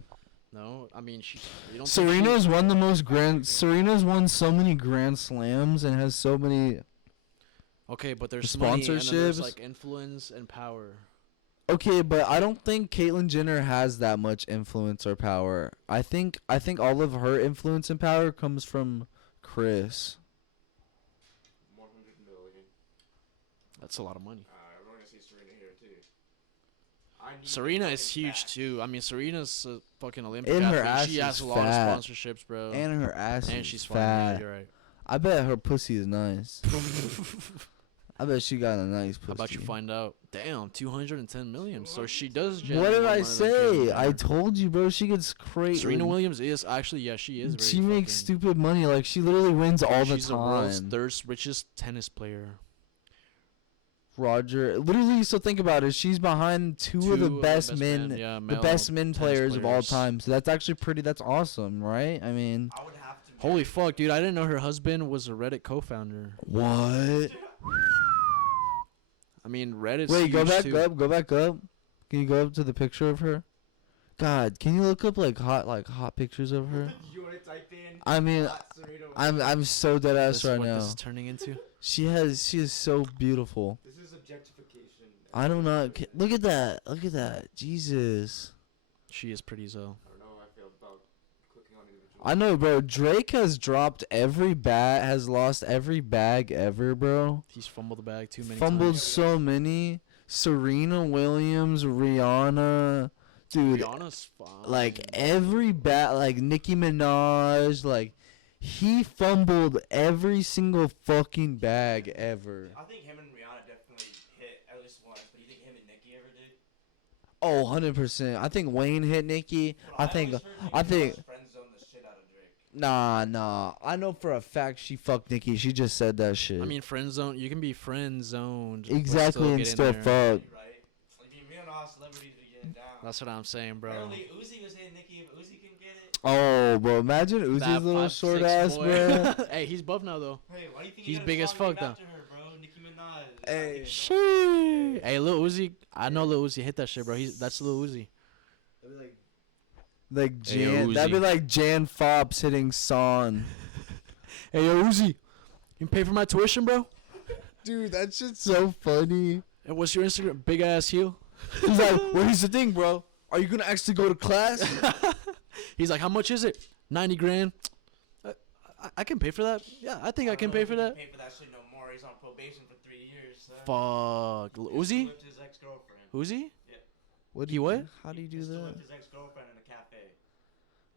No, I mean she. You don't think Serena's won the most grand. Serena's won so many Grand Slams and has so many. Okay, but there's money and then there's Sponsorships? like influence and power. Okay, but I don't think Caitlyn Jenner has that much influence or power. I think all of her influence and power comes from Chris. 100 million. That's a lot of money. We're gonna see Serena here too. Serena is huge too. I mean, Serena's a fucking Olympic And her athlete. ass She has is a lot fat. of sponsorships, bro. And her ass And is she's fine. fat. Yeah, you're right. I bet her pussy is nice. I bet she got a nice pussy. How about you find out? Damn, 210 million. So she does. What generate did more I money than say? Caitlyn I Jenner. told you, bro. She gets crazy. Serena Williams is actually, yeah, she is. Very She makes fucking- stupid money. Like she literally wins all the She's the world's time. third richest tennis player. Roger, literally. So think about it. She's behind two of the best men, yeah, the male best men tennis players of all players. time. So that's actually pretty. That's awesome, right? I mean, I would have to. Holy fuck, dude! I didn't know her husband was a Reddit co-founder. what? I mean, Reddit's Wait, go huge, back too. up. Go back up. Can you go up to the picture of her? God, can you look up like hot pictures of her? You wanna type in? I mean, Serena I'm so dead ass This is right what now. this is turning into. She is so beautiful. This is objectification. I don't know. Look at that. Look at that. Jesus. She is pretty as hell. I don't know how I feel about clicking on individual. I know, bro. Drake has dropped every bat, has lost every bag ever, bro. He's fumbled the bag too many Fumbled times. so many. Serena Williams, Rihanna, dude. Rihanna's fine. Like every bat, like Nicki Minaj, like he fumbled every single fucking bag ever. I think him and Rihanna definitely hit at least once, but you think him and Nicki ever did? Oh, 100%. I think Wayne hit Nicki. Bro, I think. always heard I Nicki think. Minaj friend-zoned the shit out of Drake. Nah. I know for a fact she fucked Nicki. She just said that shit. I mean, friend zone. You can be friend zoned. exactly, and still fuck. Right? Like, we don't know how celebrities be getting down. That's what I'm saying, bro. Apparently, Uzi was hitting Nicki, but Uzi couldn't get it. Oh, bro, imagine Uzi's That little 5'6" short ass, boy. bro. Hey, he's buff now though. Hey, why do you think He's he got a big as song named fuck, though. after her, bro? Nicki Minaj. Hey. Shit. Hey, Lil Uzi. I know Lil Uzi hit that shit, bro. That's Lil Uzi. Like Hey, yo, Jan, that'd be Uzi. like Jan Fobbs hitting Son. Hey, yo, Uzi. You can pay for my tuition, bro? Dude, that shit's so funny. And what's your Instagram? Big ass heel. He's like, well, here's the thing, bro. Are you gonna actually go to class? He's like, how much is it? 90 grand. I can pay for that. Yeah, I think I can pay for that. Pay for that shit no more. He's on probation for 3 years. Son. Fuck. He Uzi? whipped his ex-girlfriend. Uzi? What You what? How do you do He still that? whipped his ex-girlfriend in a cafe.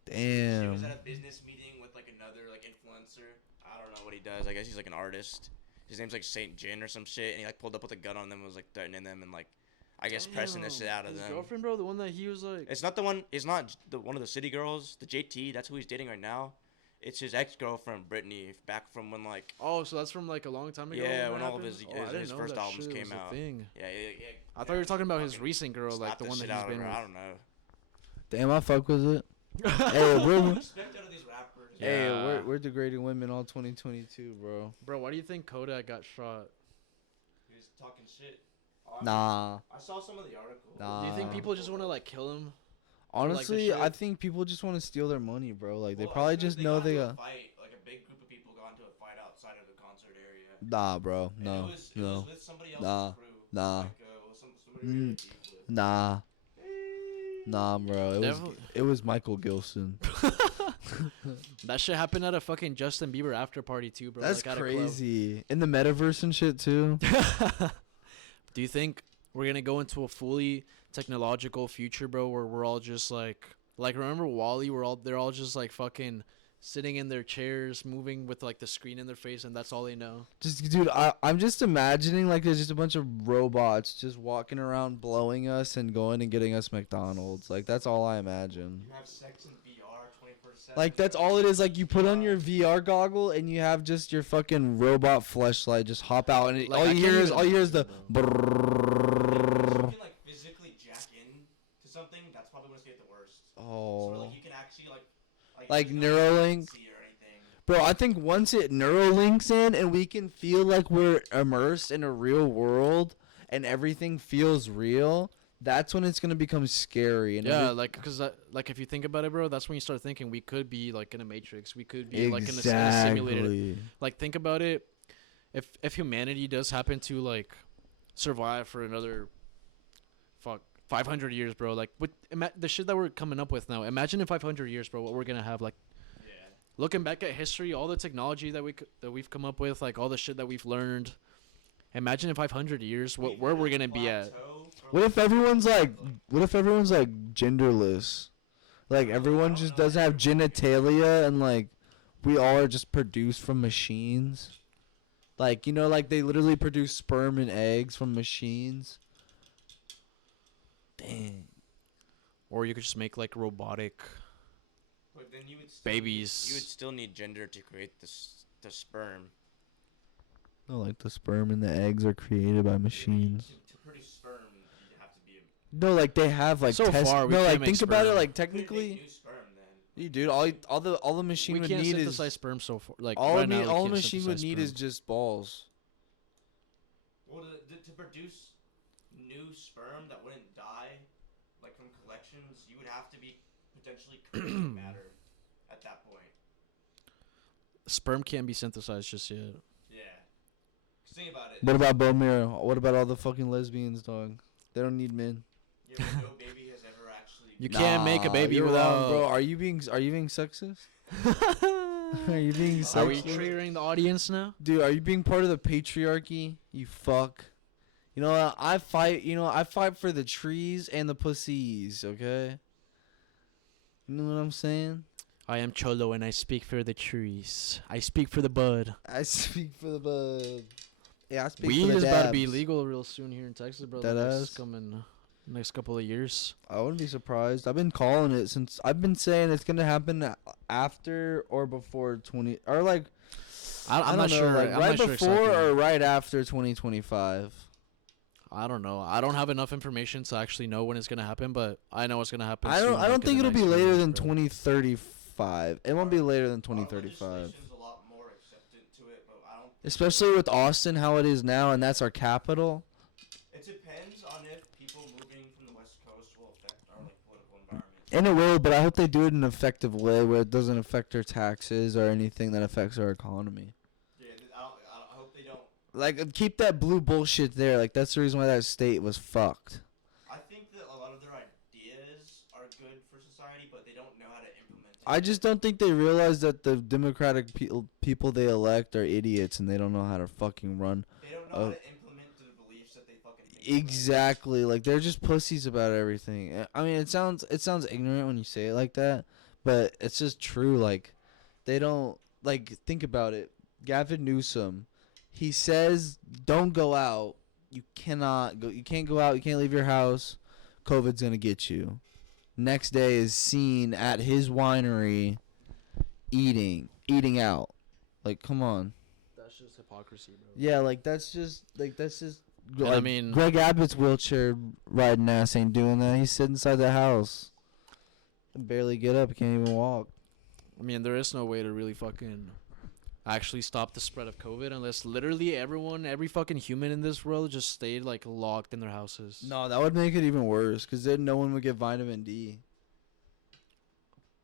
She was Damn. at a business meeting with like another like influencer. I don't know what he does. I guess he's like an artist. his name's like Saint Jin or some shit, and he like pulled up with a gun on them and was like threatening them and like I guess pressing the shit out of his them. girlfriend, bro, the one that he was like. It's not the one. It's not the one of the city girls. The JT. That's who he's dating right now. It's his ex-girlfriend Brittany, back from when like. Oh, so that's from like a long time ago. Yeah, when when all of happened? his first albums came out. Thing. Yeah. I thought you were talking about his recent girl, like Slap the the one that shit he's out of been her, with. I don't know. Damn, I fuck with it. Hey, Respect out of these rappers. hey, Yeah. we're degrading women all 2022, bro. Bro, why do you think Kodak got shot? He was talking shit. Nah. I saw some of the articles. Nah. Do you think people just want to like kill him? Honestly, shit? I think people just want to steal their money, bro. Like, they Well, probably as soon as just know got they into got. a fight, like a big group of people got into a fight outside of the concert area. Nah, bro. And No. it was No. with somebody else's Nah. crew. Nah. Like, somebody really Mm. deep with. Nah. Nah, bro. Definitely. It was Michael Gilson. That shit happened at a fucking Justin Bieber after party too, bro. That's like, at a club. crazy. In the metaverse and shit too. Do you think we're gonna go into a fully technological future, bro, where we're all just like remember Wally? They're all just like fucking sitting in their chairs, moving with like the screen in their face, and that's all they know. Just, dude, I'm just imagining like there's just a bunch of robots just walking around blowing us and going and getting us McDonald's. Like, that's all I imagine. You have sex in VR 24/7. Like, that's all it is. Like, you put on your VR goggle and you have just your fucking robot fleshlight just hop out, and Like, all I you can't hear is even the imagine, If brrrr. you can like physically jack in to something, that's probably what's gonna get the worst. So Oh, like you can actually Like there's no Neuralink? latency or anything. bro, I think once it Neuralinks in and we can feel like we're immersed in a real world and everything feels real, that's when it's gonna become scary. And Yeah, like, cause like if you think about it, bro, that's when you start thinking we could be like in a matrix. We could be like in a simulated. exactly. Like, think about it. If humanity does happen to like survive for another 500 years, bro, like with the shit that we're coming up with now, imagine in 500 years, bro, what we're gonna have. Like, Yeah. looking back at history, all the technology that we've come up with, like all the shit that we've learned. Imagine in 500 years where we're gonna be at. What if everyone's like genderless? Like everyone just doesn't have genitalia and like we all are just produced from machines. Like, you know, like they literally produce sperm and eggs from machines. Dang. Or you could just make like robotic. But then you would still Babies. You would still need gender to create the sperm. No, like the sperm and the eggs are created by machines. To produce sperm, you have to be. No, like they have like So far, we no, can't like make think about it. sperm. Like You couldn't make technically, new sperm then. you dude, all the machine We would can't need synthesize is sperm so far. Like all right now, we all a can't machine would synthesize need sperm. is just balls. Well, to produce new sperm that wouldn't die, like from collections, you would have to be potentially creating matter at that point. Sperm can't be synthesized just yet. Yeah. 'Cause think about it. What about bone marrow? What about all the fucking lesbians, dog? They don't need men. Yeah, but no baby has ever actually. You can't make a baby you're without. wrong, bro. Are you being sexist? Are you being sexist? Are we triggering the audience now? Dude, are you being part of the patriarchy? You fuck. You know what? I fight for the trees and the pussies, okay? You know what I'm saying? I am Cholo and I speak for the trees. I speak for the bud. I speak for the bud. Yeah, I speak Weed for the is about to be dabs. legal real soon here in Texas, bro. That the ass? next couple of years. I wouldn't be surprised. I've been calling it since I've been saying it's gonna happen after or before 20 or like I I'm don't not know, sure. like I'm right not sure before exactly. or right after 2025. I don't know. I don't have enough information to actually know when it's gonna happen, but I know it's gonna happen. I soon, don't like, in think the it'll be next few later years, than bro. 2035. It won't be later than Our 2035. legislation's a lot more acceptant to it, but I don't. Especially with Austin how it is now and that's our capital. It depends on if people moving from the West Coast will affect our like political environment. And it will, but I hope they do it in an effective way where it doesn't affect our taxes or anything that affects our economy. Yeah, I hope they don't. Like, keep that blue bullshit there. Like, that's the reason why that state was fucked. I think that a lot of their ideas are good for society, but they don't know how to implement it. I just don't think they realize that the Democratic people they elect are idiots and they don't know how to fucking run. They don't know how to implement the beliefs that they fucking think about. Exactly. Like, they're just pussies about everything. I mean, it sounds ignorant when you say it like that, but it's just true. Like, they don't, like, think about it. Gavin Newsom, He says, "Don't go out. You cannot go. You can't go out. You can't leave your house. COVID's gonna get you." Next day is seen at his winery eating out. Like, come on. That's just hypocrisy, bro. Yeah, like that's just And I mean- Greg Abbott's wheelchair riding ass ain't doing that. He's sitting inside the house. Can barely get up. He can't even walk. I mean, there is no way to really fucking actually stop the spread of COVID unless literally every fucking human in this world just stayed like locked in their houses. No, that would make it even worse because then no one would get vitamin D.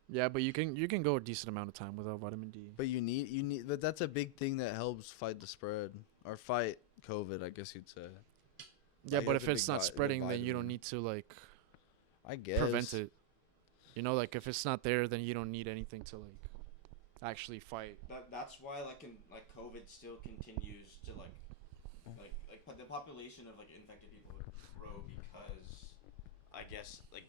Yeah, but you can go a decent amount of time without vitamin D. But but that's a big thing that helps fight the spread or fight COVID, I guess you'd say. Yeah, Like, but that's if a it's big not spreading, then you don't vitamin. need to like I guess prevent it. You know, like if it's not there, then you don't need anything to like actually fight. That's why like COVID still continues to like the population of like infected people grow because I guess like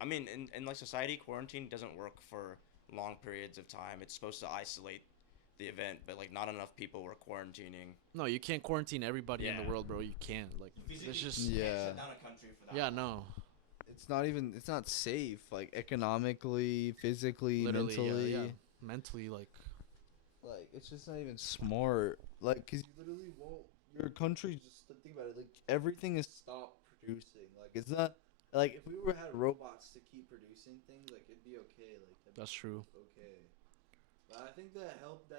I mean in like society, quarantine doesn't work for long periods of time. It's supposed to isolate the event, but like not enough people were quarantining. No, you can't quarantine everybody in Yeah. the world, bro. You can't. Like Physically, it's just you can't Yeah. shut down a country for that. yeah, long. no. it's not safe, like economically, physically, Literally, mentally. yeah. Mentally, like Like it's just not even smart. Like, cause you literally won't. Your country just think about it. Like everything is stopped producing. Like it's not like if we were had robots to keep producing things, like it'd be okay. Like that'd be that's true. okay. But I think that helped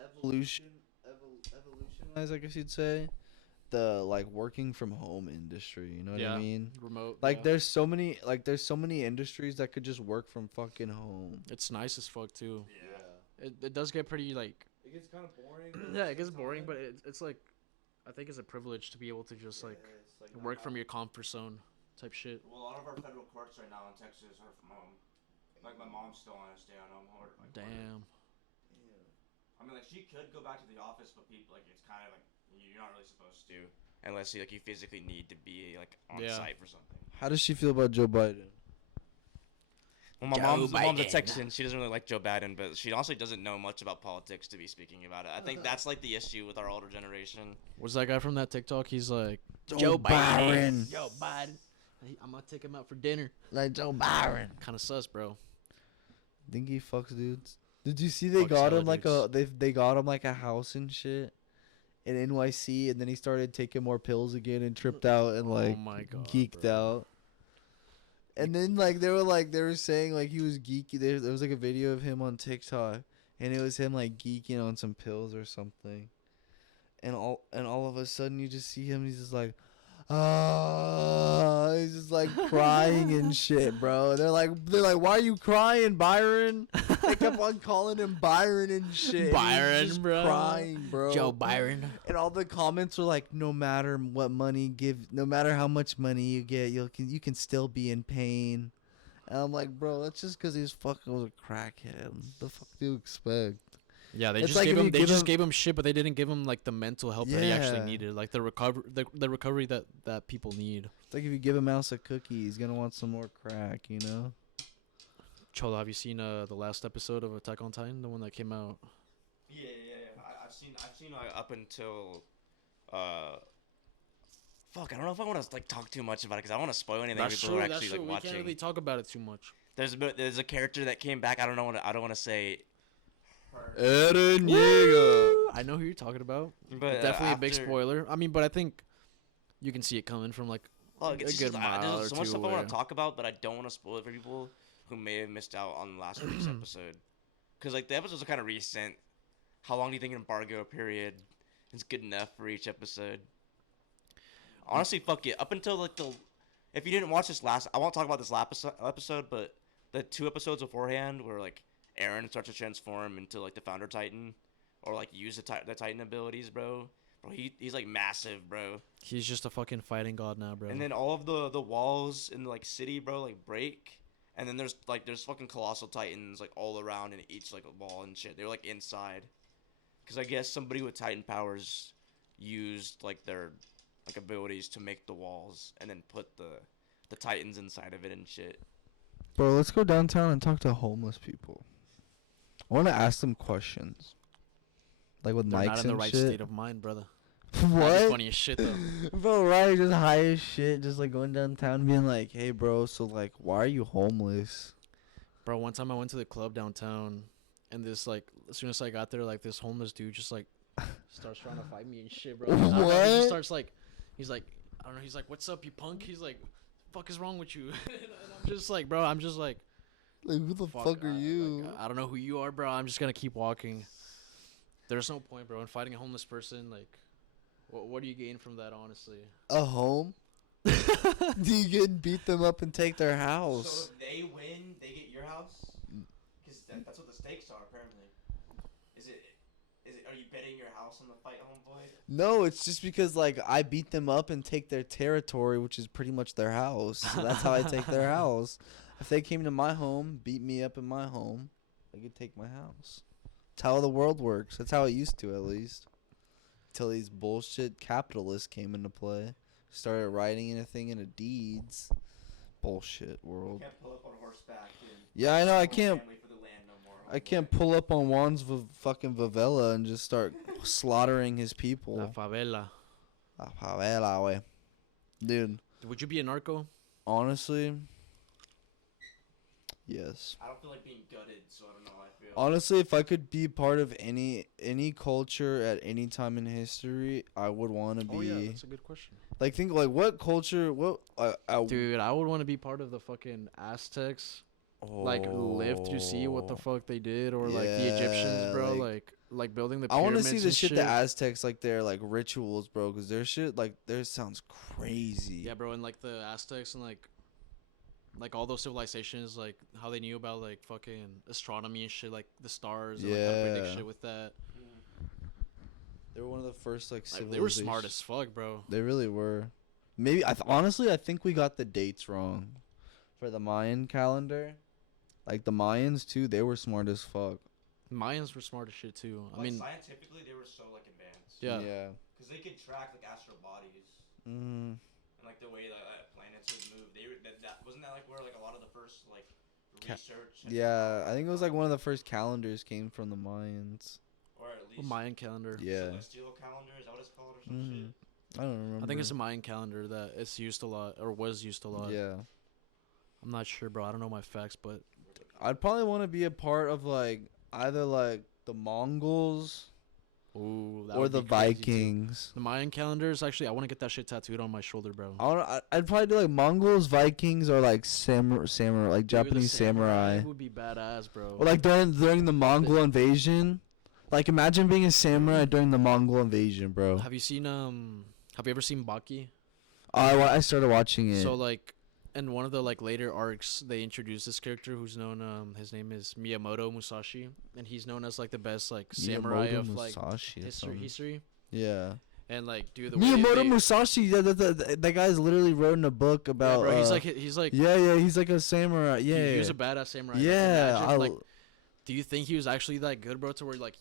evolutionize, I guess you'd say, the like working from home industry. You know what Yeah. I mean? Remote. Like yeah. there's so many industries that could just work from fucking home. It's nice as fuck too. Yeah. It does get pretty like It gets kind of boring. yeah, it gets boring, but it's like I think it's a privilege to be able to just like work from your comfort zone type shit. Well, a lot of our federal courts right now in Texas are from home. Like my mom's still on a stay-at-home order. Damn. I mean, like she could go back to the office, but people like it's kind of like you're not really supposed to unless you physically need to be like on Yeah. site for something. How does she feel about Joe Biden? Well, my Joe mom's a Biden. Texan. She doesn't really like Joe Biden, but she honestly doesn't know much about politics to be speaking about it. I think that's like the issue with our older generation. What's that guy from that TikTok? He's like Joe Byron. Joe Biden. Hey, I'm gonna take him out for dinner. Like Joe Byron. Kind of sus, bro. Think he fucks dudes? Did you see they Fucks got hella him like dudes. they got him like a house and shit in NYC, and then he started taking more pills again and tripped out and like oh my god. geeked bro. out. And then like they were saying like he was geeky. There was like a video of him on TikTok, and it was him like geeking on some pills or something. And all of a sudden you just see him. He's just like, he's just like crying and shit, bro. They're like, why are you crying, Byron? They kept on calling him Byron and shit. and Byron, he was just bro. crying, bro. Joe Byron. And all the comments were like, no matter how much money you get, you can still be in pain. And I'm like, bro, that's just because he's fucking was a crackhead. The fuck do you expect? Yeah, they It's just like gave if you him. They give just him- gave him shit, but they didn't give him like the mental help that he actually Yeah. needed, like the recovery that people need. It's like if you give a mouse a cookie, he's gonna want some more crack, you know? Cholo, have you seen the last episode of Attack on Titan, the one that came out? Yeah. I've seen up until fuck. I don't know if I want to like talk too much about it because I don't want to spoil anything. That's People true. are That's actually true. like We watching. can't really talk about it too much. There's a character that came back. I don't want to say. Eren Yeager. I know who you're talking about. But Definitely a big after- spoiler. I mean, but I think you can see it coming from like Well, a it's good just, mile or there's so much two stuff I want away. to talk about, but I don't want to spoil it for people who may have missed out on last week's episode. Because like the episodes are kind of recent. How long do you think an embargo period is good enough for each episode? Honestly, fuck it. Up until like if you didn't watch this I won't talk about this last episode, but the 2 episodes beforehand where like Eren starts to transform into like the Founder Titan, or like use the Titan abilities, bro. Bro, he's like massive, bro. he's just a fucking fighting god now, bro. And then all of the walls in like city, bro, like break. And then there's fucking colossal titans like all around in each like wall and shit. They're like inside. Cause I guess somebody with Titan powers used like their like abilities to make the walls and then put the titans inside of it and shit. Bro, let's go downtown and talk to homeless people. I want to ask them questions. Like with They're mics not in the and right shit. state of mind, brother. That'd be What? funny as shit though. Bro, right? Just high as shit. Just like going downtown, being like, "Hey, bro. So like, why are you homeless?" Bro, one time I went to the club downtown, and this like as soon as I got there, like this homeless dude just like starts trying to fight me and shit, bro. I don't know, he What? just starts like, he's like, I don't know, he's like, "What's up, you punk?" He's like, "Fuck is wrong with you?" And I'm just like, bro, I'm just like, Like, who the fuck are you? Like, I don't know who you are, bro. I'm just gonna keep walking. There's no point, bro, in fighting a homeless person. Like, what do you gain from that, honestly? A home? Do you get beat them up and take their So house? if they win, they get your house. Because that's what the stakes are apparently. Is it? Are you betting your house on the fight, homeboy? No, it's just because like I beat them up and take their territory, which is pretty much their house. So that's how I take their house. If they came to my home, beat me up in my home, they could take my house. That's how the world works. That's how it used to, at least. Till these bullshit capitalists came into play. Started writing anything into deeds. Bullshit You world. can't pull up on horseback. And Yeah, I know. I own can't. family for the land no more, I homeboy. can't pull up on Juan's fucking favela and just start slaughtering his people. La favela. La favela, wey. Dude, Would you be a narco? honestly, yes. I don't feel like being gutted, so I don't know how I feel. Honestly, if I could be part of any culture at any time in history, I would want to be. Oh yeah, that's a good question. Like, think like what culture? What? Dude, I would want to be part of the fucking Aztecs. Like live to see what the fuck they did, or like the Egyptians, bro. Like building the I want pyramids. to see the and shit the Aztecs like their like rituals, bro, because their shit like theirs sounds crazy. Yeah, bro, and like the Aztecs and like all those civilizations, like how they knew about like fucking astronomy and shit, like the stars, and like how to predict Yeah. shit with that. They were one of the first like Like, civilizations. they were smart as fuck, bro. They really were. Maybe honestly, I think we got the dates wrong for the Mayan calendar. Like the Mayans too, they were smart as fuck. Mayans were smart as shit too. I Like, mean, scientifically, they were so like advanced. yeah. Yeah. Because they could track like astral bodies Mm. and like the way that planets would move. They were that wasn't that like where like a lot of the first like research. and, Yeah, I think it was like one of the first calendars came from the Mayans. or at least Mayan calendar. Yeah. celestial calendar. Is that what it's called or some Mhm. shit? I don't remember. I think it's a Mayan calendar that it's used a lot or was used a lot. Yeah. I'm not sure, bro. I don't know my facts, but I'd probably want to be a part of like either like the Mongols ooh, that or would the be crazy, too. Vikings. The Mayan calendars, actually, I want to get that shit tattooed on my shoulder, bro. I'd probably do like Mongols, Vikings, or like samurai, like Dude, the Japanese samurai. would be badass, bro. Or like during the Mongol invasion. Like imagine being a samurai during the Mongol invasion, bro. Have you seen Have you ever seen Baki? I started watching it. So like, in one of the like later arcs, they introduced this character who's known. His name is Miyamoto Musashi, and he's known as like the best like samurai Miyamoto of like Musashi or something. history. Yeah. And like, dude, the way Miyamoto they, Musashi, yeah, that guy's literally wrote in a book yeah, about. bro, he's like Yeah, he's like a samurai. dude, Yeah. he was a badass samurai. Like, Yeah, imagine, like, do you think he was actually that good, bro? To where like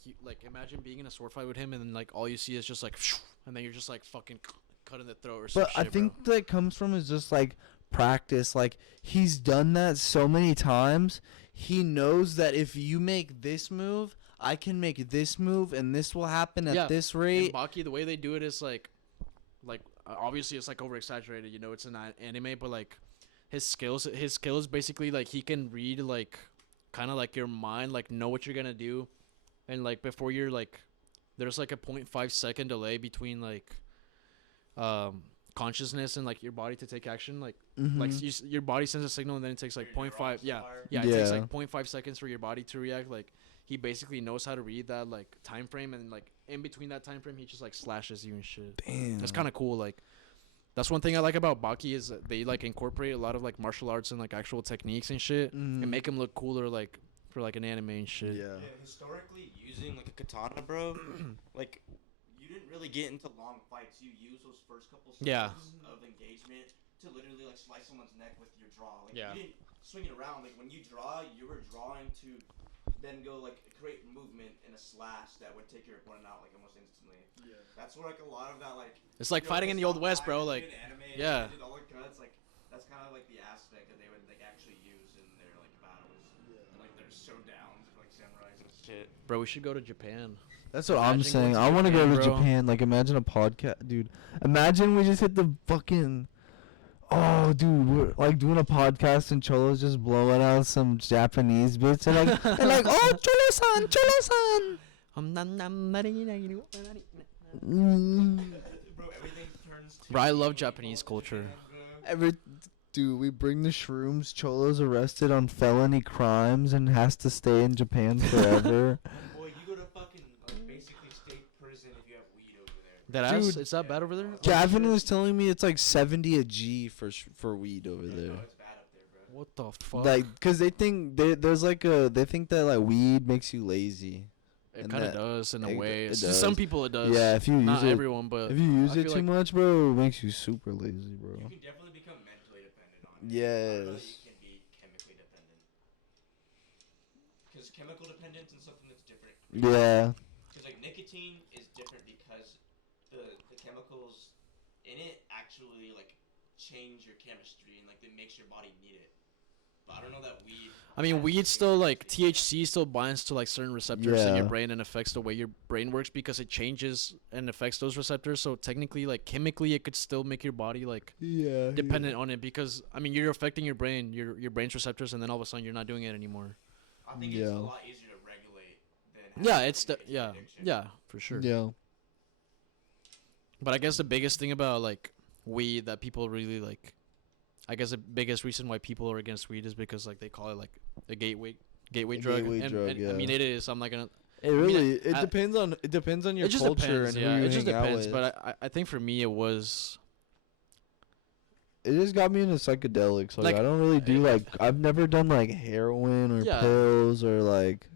imagine being in a sword fight with him, and then like all you see is just like, and then you're just like fucking cutting the throat or something. But I think that comes from is just like practice. Like he's done that so many times. He knows that if you make this move, I can make this move, and this will happen at this rate. Baki, the way they do it is like obviously it's like over exaggerated. You know, it's an anime, but like his skills basically like he can read like kind of like your mind, like know what you're gonna do, and like before you're like, there's like a 0.5 second delay between like consciousness and like your body to take action. Like like your body sends a signal and then it takes like 0.5 it takes like 0.5 seconds for your body to react. Like he basically knows how to read that like time frame, and like in between that time frame he just like slashes you and shit. Damn. That's kind of cool. Like that's one thing I like about Baki is that they like incorporate a lot of like martial arts and like actual techniques and shit and make him look cooler like for like an anime and shit. Yeah. Historically, using like a katana, bro, like you didn't really get into long fights. You use those first couple seconds of engagement to literally like slice someone's neck with your draw. Like you didn't swing it around. Like when you draw, you were drawing to then go like create movement in a slash that would take your opponent out like almost instantly. Yeah. That's where like a lot of that like it's like fighting in the old west, bro. Like anime, yeah. Did all the cuts, like that's kind of like the aspect that they would like actually use in their like battles. Yeah. And, like their showdowns of like samurais and shit. Bro, we should go to Japan. That's what I'm Imagine going saying. to I want to go Japan, to bro. Japan. Like, imagine a podcast, dude. Imagine we just hit the fucking. Oh, dude, we're like doing a podcast and Cholo's just blowing out some Japanese bitch. And like, oh, Cholo-san, Cholo-san. Bro, everything turns to. Bro, I love Japanese culture. Dude, we bring the shrooms. Cholo's arrested on felony crimes and has to stay in Japan forever. Boy, you go to fucking basically state prison if you have weed over there. That ass, Dude. it's that bad over there? Gavin was telling me it's like 70 a G for weed over there. No, it's bad up there, bro. What the fuck? Like, cause they think there's like they think that like weed makes you lazy. it and kind of that- does in a it- way. it To some does. people it does. Yeah, if you Not use it, everyone, but if you use I it feel too like- much, bro, it makes you super lazy, bro. You can definitely become mentally dependent on it. I don't know that Yes. you can be chemically dependent. Because chemical dependence is something that's different. Yeah. Because like nicotine is different because the chemicals in it actually like change your chemistry and like it makes your body need it. But I don't know that weed. I mean, has weed the still same like chemistry. THC still binds to like certain receptors in your Yeah. brain and affects the way your brain works because it changes and affects those receptors. So technically, like chemically, it could still make your body like Yeah. dependent on it because I mean you're affecting your brain, your brain's receptors, and then all of a sudden you're not doing it anymore. I think it's Yeah. a lot easier to regulate than. Yeah, having it's a nicotine yeah, addiction. yeah, for sure. Yeah. But I guess the biggest thing about like weed that people really like, I guess the biggest reason why people are against weed is because like they call it like a gateway A drug. gateway and, drug, and I mean yeah. it is. I'm not gonna. It mean, really I- depends on your it just culture depends. and Yeah, who you it just hang out depends. with. But I think for me it was It just got me into psychedelics. Like, Like, I don't really do like I've never done like heroin or Yeah. pills or like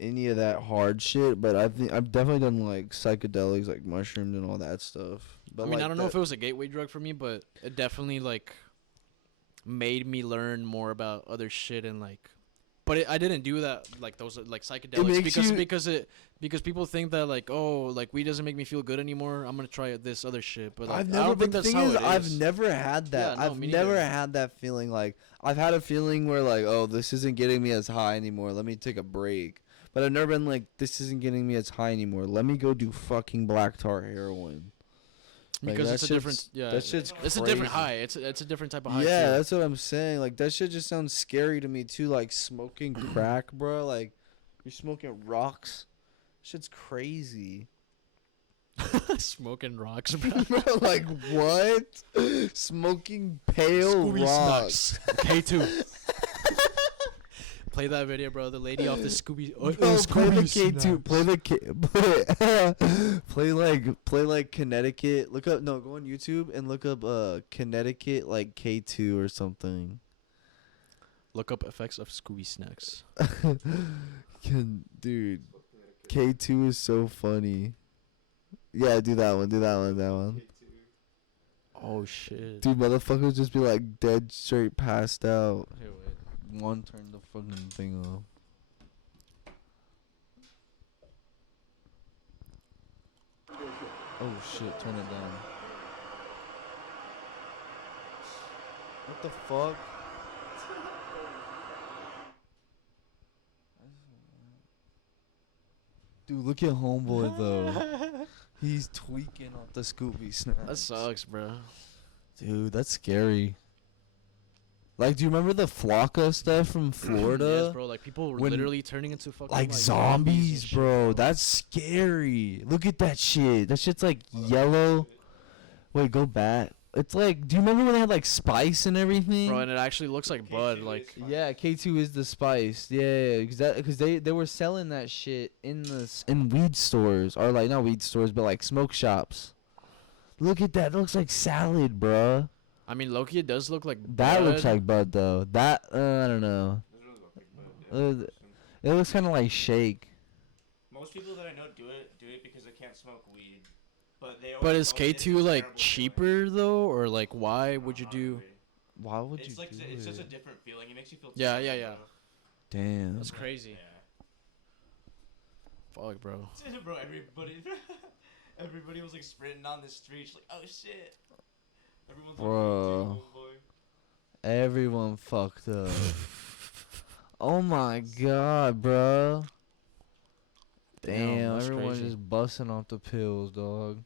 any of that hard shit. But I've definitely done like psychedelics, like mushrooms and all that stuff. But I mean, like I don't know if it was a gateway drug for me, but it definitely like made me learn more about other shit and like. But I didn't do that like those like psychedelics makes because you- because people think that like oh like weed doesn't make me feel good anymore. I'm gonna try this other shit, but like, I've I never. don't but think the that's thing how is, it I've is. never had that. Yeah, no, I've me never neither. had that feeling. Like I've had a feeling where like, oh, this isn't getting me as high anymore. Let me take a break. But I've never been like, this isn't getting me as high anymore. Let me go do fucking black tar heroin. Like, because that it's a shit's- different yeah. that shit's It's a different crazy. high. It's a different type of high. Yeah, too. that's what I'm saying. Like that shit just sounds scary to me too. Like smoking crack, bro. Like you're smoking rocks. Shit's crazy. Smoking rocks, bro. Bro, like what? Smoking pale Scooby rocks. Snacks. K2. Play that video, bro. The lady off the Scooby. Bro, play the K2. Play the K. Play like Connecticut. Look up. No, go on YouTube and look up Connecticut like K2 or something. Look up effects of Scooby Snacks. Dude, K2 is so funny. Yeah, do that one. Do that one. That one. Oh shit. Dude, motherfuckers just be like dead straight passed out. Here, wait. One turn the fucking thing off. Oh shit, turn it down. What the fuck? Dude, look at homeboy though. He's tweaking off the Scooby Snacks. That sucks, bro. Dude, that's scary. Like, do you remember the Flocka stuff from Florida? Yes, bro. Like people were When- literally turning into fucking Like and zombies, shit, bro. That's scary. Look at that shit. That shit's like yellow. Wait, go back. It's like, do you remember when they had like spice and everything? Bro, and it actually looks like bud. K2 Like is Yeah, K2 is the spice. Yeah, because they were selling that shit in weed stores, or like not weed stores, but like smoke shops. Look at that. It looks like salad, bruh. I mean, Loki, it does look like That looks bud. like bud though. That I don't know. It looks kind of like shake. Most people that I know do it because they can't smoke weed. But they. But always is tell me it's a K2 like terrible feeling. cheaper though, or like why would you Not do? really. Why would It's you like do it's just a it? different feeling. It makes you feel. Yeah, terrible, yeah, yeah. bro. Damn. That's crazy. Yeah. Fuck, bro. Bro, everybody was like sprinting down the streets like, oh shit. Everyone's Bro. like, "Oh, boy." Everyone fucked up. Oh my god, bro. Damn, that's everyone's crazy. just busting off the pills, dog.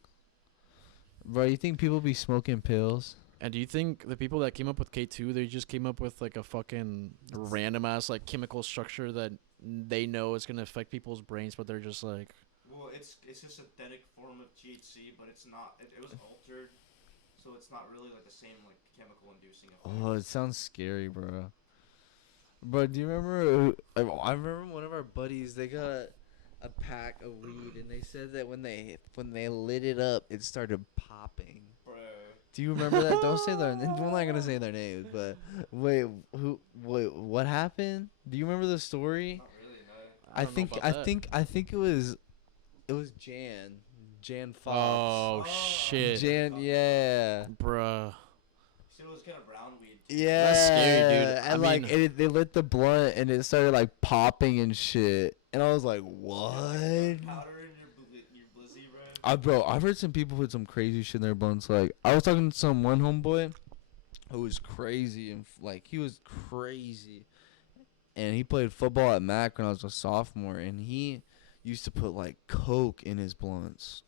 Bro, you think people be smoking pills? And do you think the people that came up with K2, they just came up with like a fucking random ass like chemical structure that they know is gonna affect people's brains, but they're just like, Well, it's a synthetic form of THC, but it's not. It was altered, so it's not really like the same like chemical inducing effect. Oh, it sounds scary, bro. Bro, do you remember? I remember one of our buddies. They got a pack of weed, and they said that when they lit it up, it started popping. Bro. Do you remember that? Don't say their. We're not gonna say their names, but wait, what happened? Do you remember the story? Not really, no. I don't know about that. I think it was Jan Fox. oh shit, Jan, yeah. bruh. So it was kind of brown weed. Yeah, That's scary, dude. And I like mean- they lit the blunt and it started like popping and shit, and I was like, what? Powder in your blizzy, bro. Bro, I've heard some people put some crazy shit in their blunts. Like I was talking to some one homeboy who was crazy and like he was crazy, and he played football at Mac when I was a sophomore, and he used to put like coke in his blunts.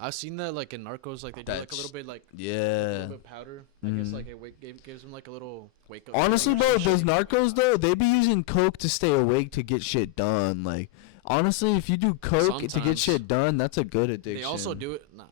I've seen that like in Narcos, like they do like a That's- little bit like a Yeah. little bit powder. I guess Mhm. like it gives them like a little wake up. Honestly, thing or bro, some those shit. narcos though, they be using coke to stay awake to get shit done. Like, honestly, if you do coke to get Sometimes. shit done, that's a good addiction. They also do it. Nah.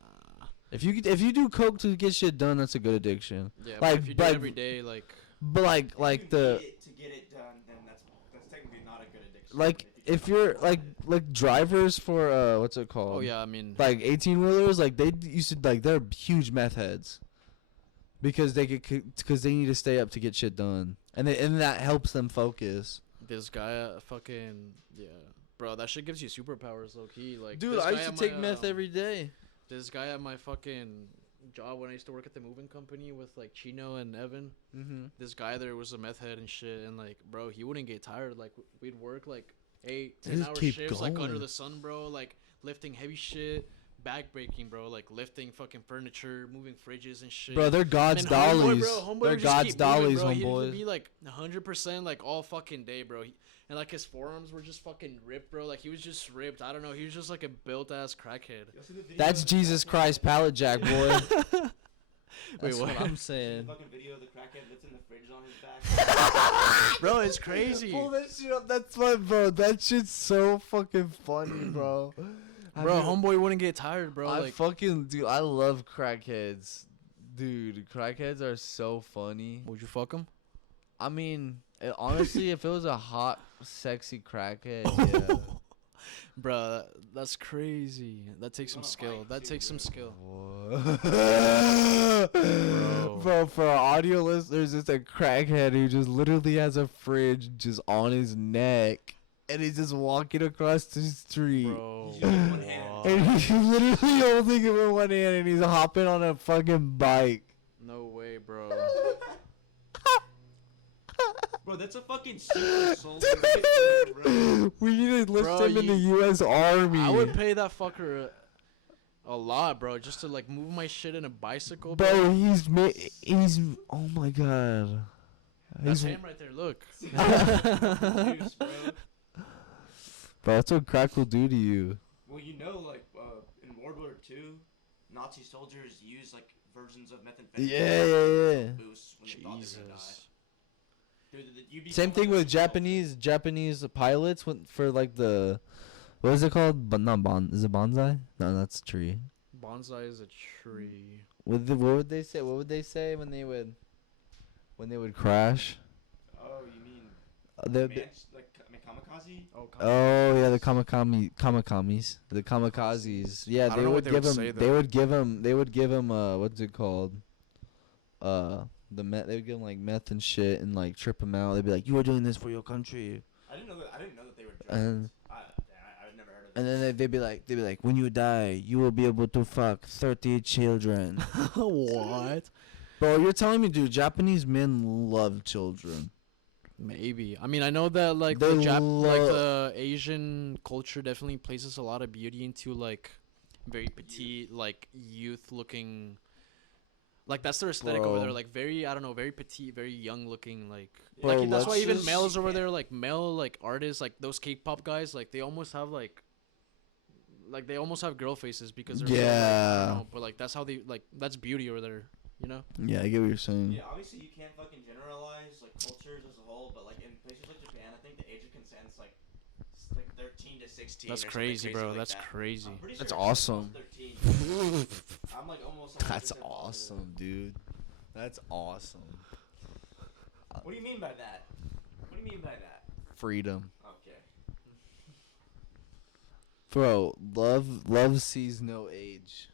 If you do coke to get shit done, that's a good addiction. Yeah, Like, but if you do it but- every day, like But like If you the need it to get it done, then that's technically not a good addiction. like But if you you're can't like drivers for what's it called? oh yeah, I mean Like 18-wheelers, like they used to like they're huge meth heads. Because they need to stay up to get shit done. And that helps them focus. this guy fucking yeah, bro, that shit gives you superpowers low key. Like Dude, this I guy used to at take my, meth every day. This guy at my fucking job when I used to work at the moving company with like Chino and Evan. Mm-hmm. This guy there was a meth head and shit, and like bro, he wouldn't get tired. Like we'd work like 8, They just 10 hour keep shifts like under going. the sun, bro. Like lifting heavy shit, back breaking, bro. Like lifting fucking furniture, moving fridges and shit. Bro, they're God's And dollies. homeboy They're would just God's keep moving, dollies, bro. He'd homeboy. be like 100% like all fucking day, bro. And like his forearms were just fucking ripped, bro. Like he was just ripped. I don't know. He was just like a built ass crackhead. Y'all see the video That's of the Jesus crackhead? Christ pallet jack, boy. Wait, That's what? I'm The saying. fucking video of the crackhead lifting the fridge on his back. Bro, it's crazy. Pull that shit up. That's fun, bro. That shit's so fucking funny, bro. Bro, homeboy wouldn't get tired, bro. I Like fucking dude. I love crackheads, dude. Crackheads are so funny. would you fuck him? I mean, honestly, if it was a hot, sexy crackhead, yeah. Bro, that's crazy. That takes some on a skill. bike That too, takes some bro. skill. Bro, for our audio listeners, it's a crackhead who just literally has a fridge just on his neck, and he's just walking across the street. Bro. He's using one hand. what? And he's literally holding it with one hand, and he's hopping on a fucking bike. No way, bro. Bro, that's a fucking super soldier. Bro. We need to list Bro, him in the you- U.S. Army. I would pay that fucker a lot, bro, just to like move my shit in a bicycle, Bro, he's oh my god. That's He's, him right there. Look. Juice, bro. bro, that's what crack will do to you. Well, you know, like in World War II, Nazi soldiers used like versions of methamphetamine. Yeah. Boosts when they thought they were gonna die. Jesus. Dude, you'd be Same so thing with uncomfortable. Japanese pilots for like the, what is it called? But not is it bonsai? No, that's tree. Bonsai is a tree. What would they say? What would they say when they would crash? Oh, you mean The, kamikaze? oh yeah, the kamikazes. The kamikazes. Yeah, I they don't know what would they give would him. say, They though. would give him. What's it called? The meth. They would give him like meth and shit and like trip him out. They'd be like, "You are doing this for your country." I didn't know that they were drugs. And I've never heard of and that. then they'd be like, "When you die, you will be able to fuck 30 children." What? Bro, you're telling me, dude? Japanese men love children. Maybe. I mean, I know that like They like lo- the Asian culture definitely places a lot of beauty into like very petite, like youth-looking. Like that's their aesthetic over Bro. there. Like very, I don't know, very petite, very young-looking. Like, Bro, that's why let's even just- males over there, like male like artists, like those K-pop guys, like they almost have like like they almost have girl faces because they're so, like, I Yeah. don't know, but like that's how they like that's beauty over there, you know? Yeah, I get what you're saying. Yeah, obviously you can't fucking generalize like cultures as a whole, but like in places like Japan, I think the age of consent's like 13 to 16. That's or something crazy, bro. like That's that. crazy. I'm pretty That's sure it's, like, awesome. almost 13. I'm like almost. 100% That's positive. awesome, dude. That's awesome. What do you mean by that? What do you mean by that? Freedom. Okay. Bro, love sees no age.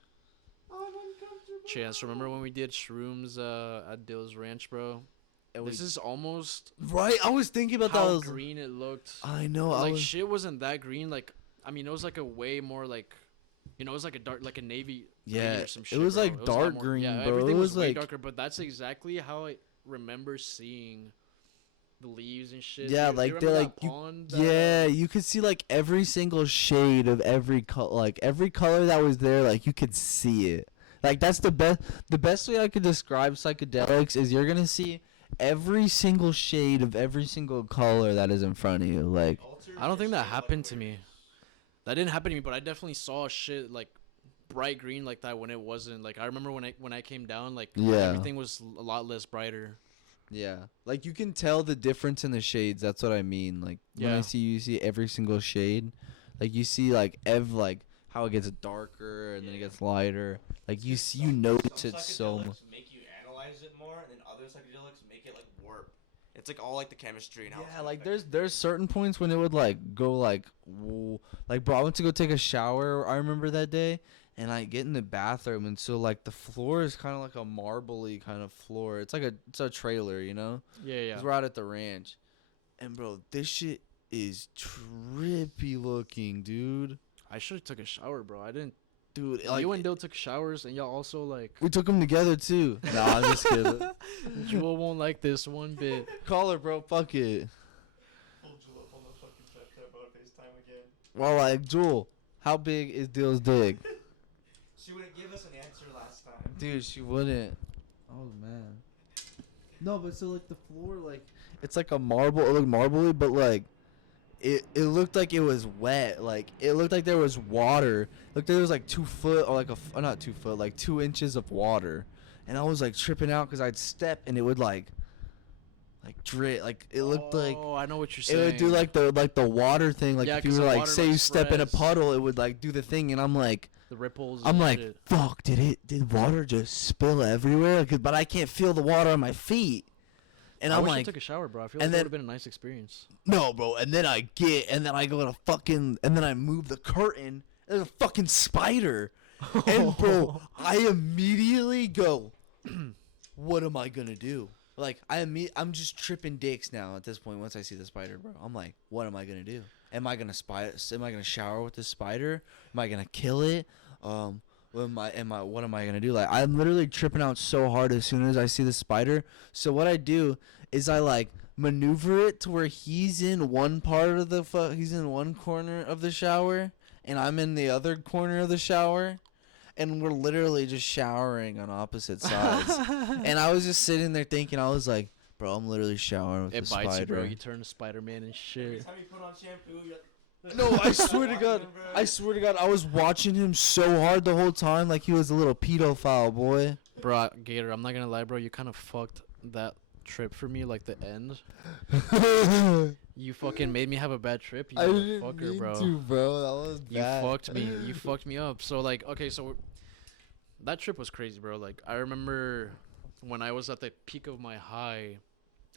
I'm uncomfortable. Chance, remember when we did shrooms at Dill's Ranch, bro? And This is almost right. I was thinking about that. how I was- green it looked. I know. But, I like was, shit wasn't that green. Like I mean, it was like a way more like, you know, it was like a dark, like a navy. green yeah, or some shit, it was bro. like It was a lot dark more- green, yeah, bro. Everything It was was way like darker, but that's exactly how I remember seeing the leaves and shit. Yeah, Do you like, remember they're that like, you- pond, yeah, you could see like every single shade of every color, like every color that was there, like you could see it. Like that's the best. The best way I could describe psychedelics is you're gonna see every single shade of every single color that is in front of you. Like I don't think that happened to me. That didn't happen to me, but I definitely saw shit like bright green like that when it wasn't. Like I remember when I came down, like Yeah. everything was a lot less brighter. yeah, like you can tell the difference in the shades. That's what I mean. Like when I Yeah. see you see every single shade, like you see like like how it gets darker and then it gets lighter. Like you see, you notice it so much. Make you analyze it more, and then other psychedelics make it like warp. It's like all like the chemistry and how. it's Yeah, gonna like affect there's certain points when it would like go like whoa. Like bro, I went to go take a shower. I remember that day, and I get in the bathroom, and so like the floor is kind of like a marbly kind of floor. It's like it's a trailer, you know. Yeah, yeah. 'Cause we're out at the ranch, and bro, this shit is trippy looking, dude. I should have took a shower, bro. I didn't. Dude, like You and Dill took showers, and y'all also like. we took them together too. Nah, I'm just kidding. Jewel won't like this one bit. Call her, bro. Fuck it. Pull Jewel up on the fucking Snapchat about FaceTime again. Well, like Jewel, how big is Dill's dick? She wouldn't give us an answer last time. Dude, she wouldn't. Oh man. No, but so like the floor, like it's like a marble. It looked marbly, but like it looked like it was wet. Like it looked like there was water. It looked like there was like 2 foot or like not 2 foot, like 2 inches of water. And I was like tripping out because I'd step and it would like drip. Like it looked like Oh, I know what you're it saying. would do like the water thing. Like Yeah, if you 'cause were the like water, say like, you step in a spreads. puddle, it would like do the thing. And I'm like. the ripples. I'm and like, shit. fuck, did water just spill everywhere? Like, but I can't feel the water on my feet. And I I'm wish I like, took a shower, bro. I feel and like that then- would have been a nice experience. no, bro. And then I go to fucking, and then I move the curtain. There's a fucking spider. And bro, I immediately go, what am I gonna do? Like, I'm just tripping dicks now at this point once I see the spider, bro. I'm like, what am I gonna do? Am I gonna shower with the spider? Am I gonna kill it? What am I gonna do? Like, I'm literally tripping out so hard as soon as I see the spider. So what I do is I like maneuver it to where he's in one part of he's in one corner of the shower and I'm in the other corner of the shower, and we're literally just showering on opposite sides. And I was just sitting there thinking, I was like, bro, I'm literally showering with It the bites spider. you, bro. You turn to Spider-Man and Every shit. time you put on shampoo, you're No, I swear to God. I swear to God, I was watching him so hard the whole time like he was a little pedophile, boy. Bro, Gator, I'm not gonna lie, bro. You kind of fucked that trip for me, like the end. You fucking made me have a bad trip, you I didn't motherfucker, mean bro. to, bro. That was You bad. fucked me. You fucked me up. So like, okay, so that trip was crazy, bro. Like, I remember when I was at the peak of my high,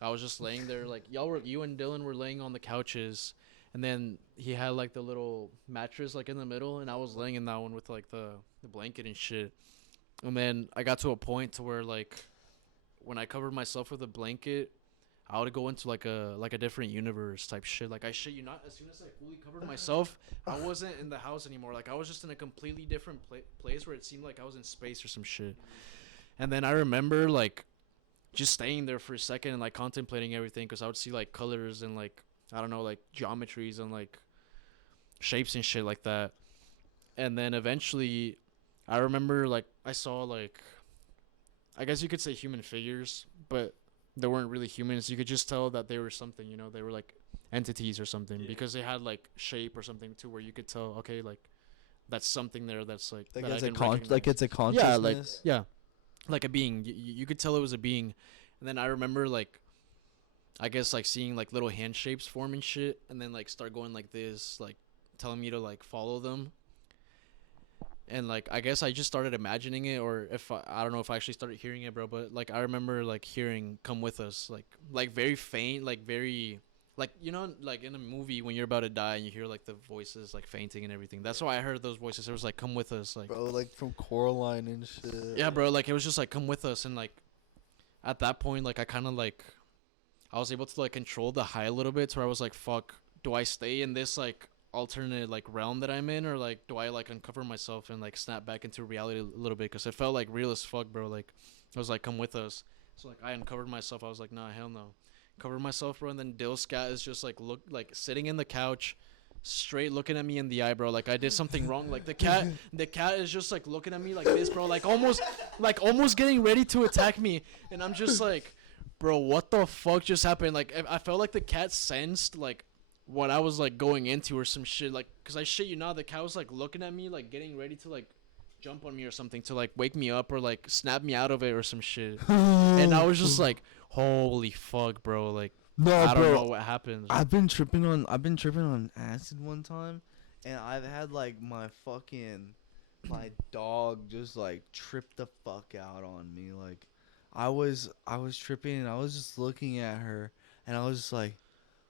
I was just laying there, like you and Dylan were laying on the couches, and then he had like the little mattress like in the middle, and I was laying in that one with like the blanket and shit. And then I got to a point to where like when I covered myself with a blanket, I would go into like a different universe type shit. Like I shit you not, as soon as I fully covered myself, I wasn't in the house anymore. Like I was just in a completely different place where it seemed like I was in space or some shit. And then I remember like just staying there for a second and like contemplating everything, because I would see like colors and like I don't know, like geometries and like shapes and shit like that. And then eventually I remember like I saw like, I guess you could say human figures, but they weren't really humans. You could just tell that they were something, you know, they were like entities or something, because they had like shape or something too, where you could tell, okay, like that's something there that's like Like that I it's a can like recognize. it's a consciousness. Like a being. You could tell it was a being. And then I remember like, I guess like seeing like little hand shapes form and shit, and then like start going like this, like telling me to like follow them. And like I guess I just started imagining it, or if I don't know if I actually started hearing it, bro. But like I remember like hearing "Come with us," like very faint, like very like like in a movie when you're about to die and you hear like the voices like fainting and everything. That's why I heard those voices. It was like "Come with us," like Bro, like from Coraline and shit. yeah, bro. Like it was just like "Come with us," and like at that point, like I kind of like I was able to like control the high a little bit, to where I was like, "Fuck, do I stay in this like alternate like realm that I'm in, or like do I like uncover myself and like snap back into reality a little bit?" Because it felt like real as fuck, bro. Like I was like, "Come with us." So like I uncovered myself. I was like, "Nah, hell no." Covered myself, bro. And then Dill Scat is just like sitting in the couch, straight looking at me in the eye, bro. Like I did something wrong. Like the cat is just like looking at me like this, bro. Like almost getting ready to attack me. And I'm just like, bro, what the fuck just happened? Like I felt like the cat sensed like what I was like going into or some shit. Like, cause I shit you not, the cat was like looking at me, like getting ready to like jump on me or something, to like wake me up or like snap me out of it or some shit. And I was just like, holy fuck, bro. Like, No, I don't bro. know what happened. I've been tripping on acid one time, and I've had like my dog just like trip the fuck out on me. Like I was tripping, and I was just looking at her, and I was just like,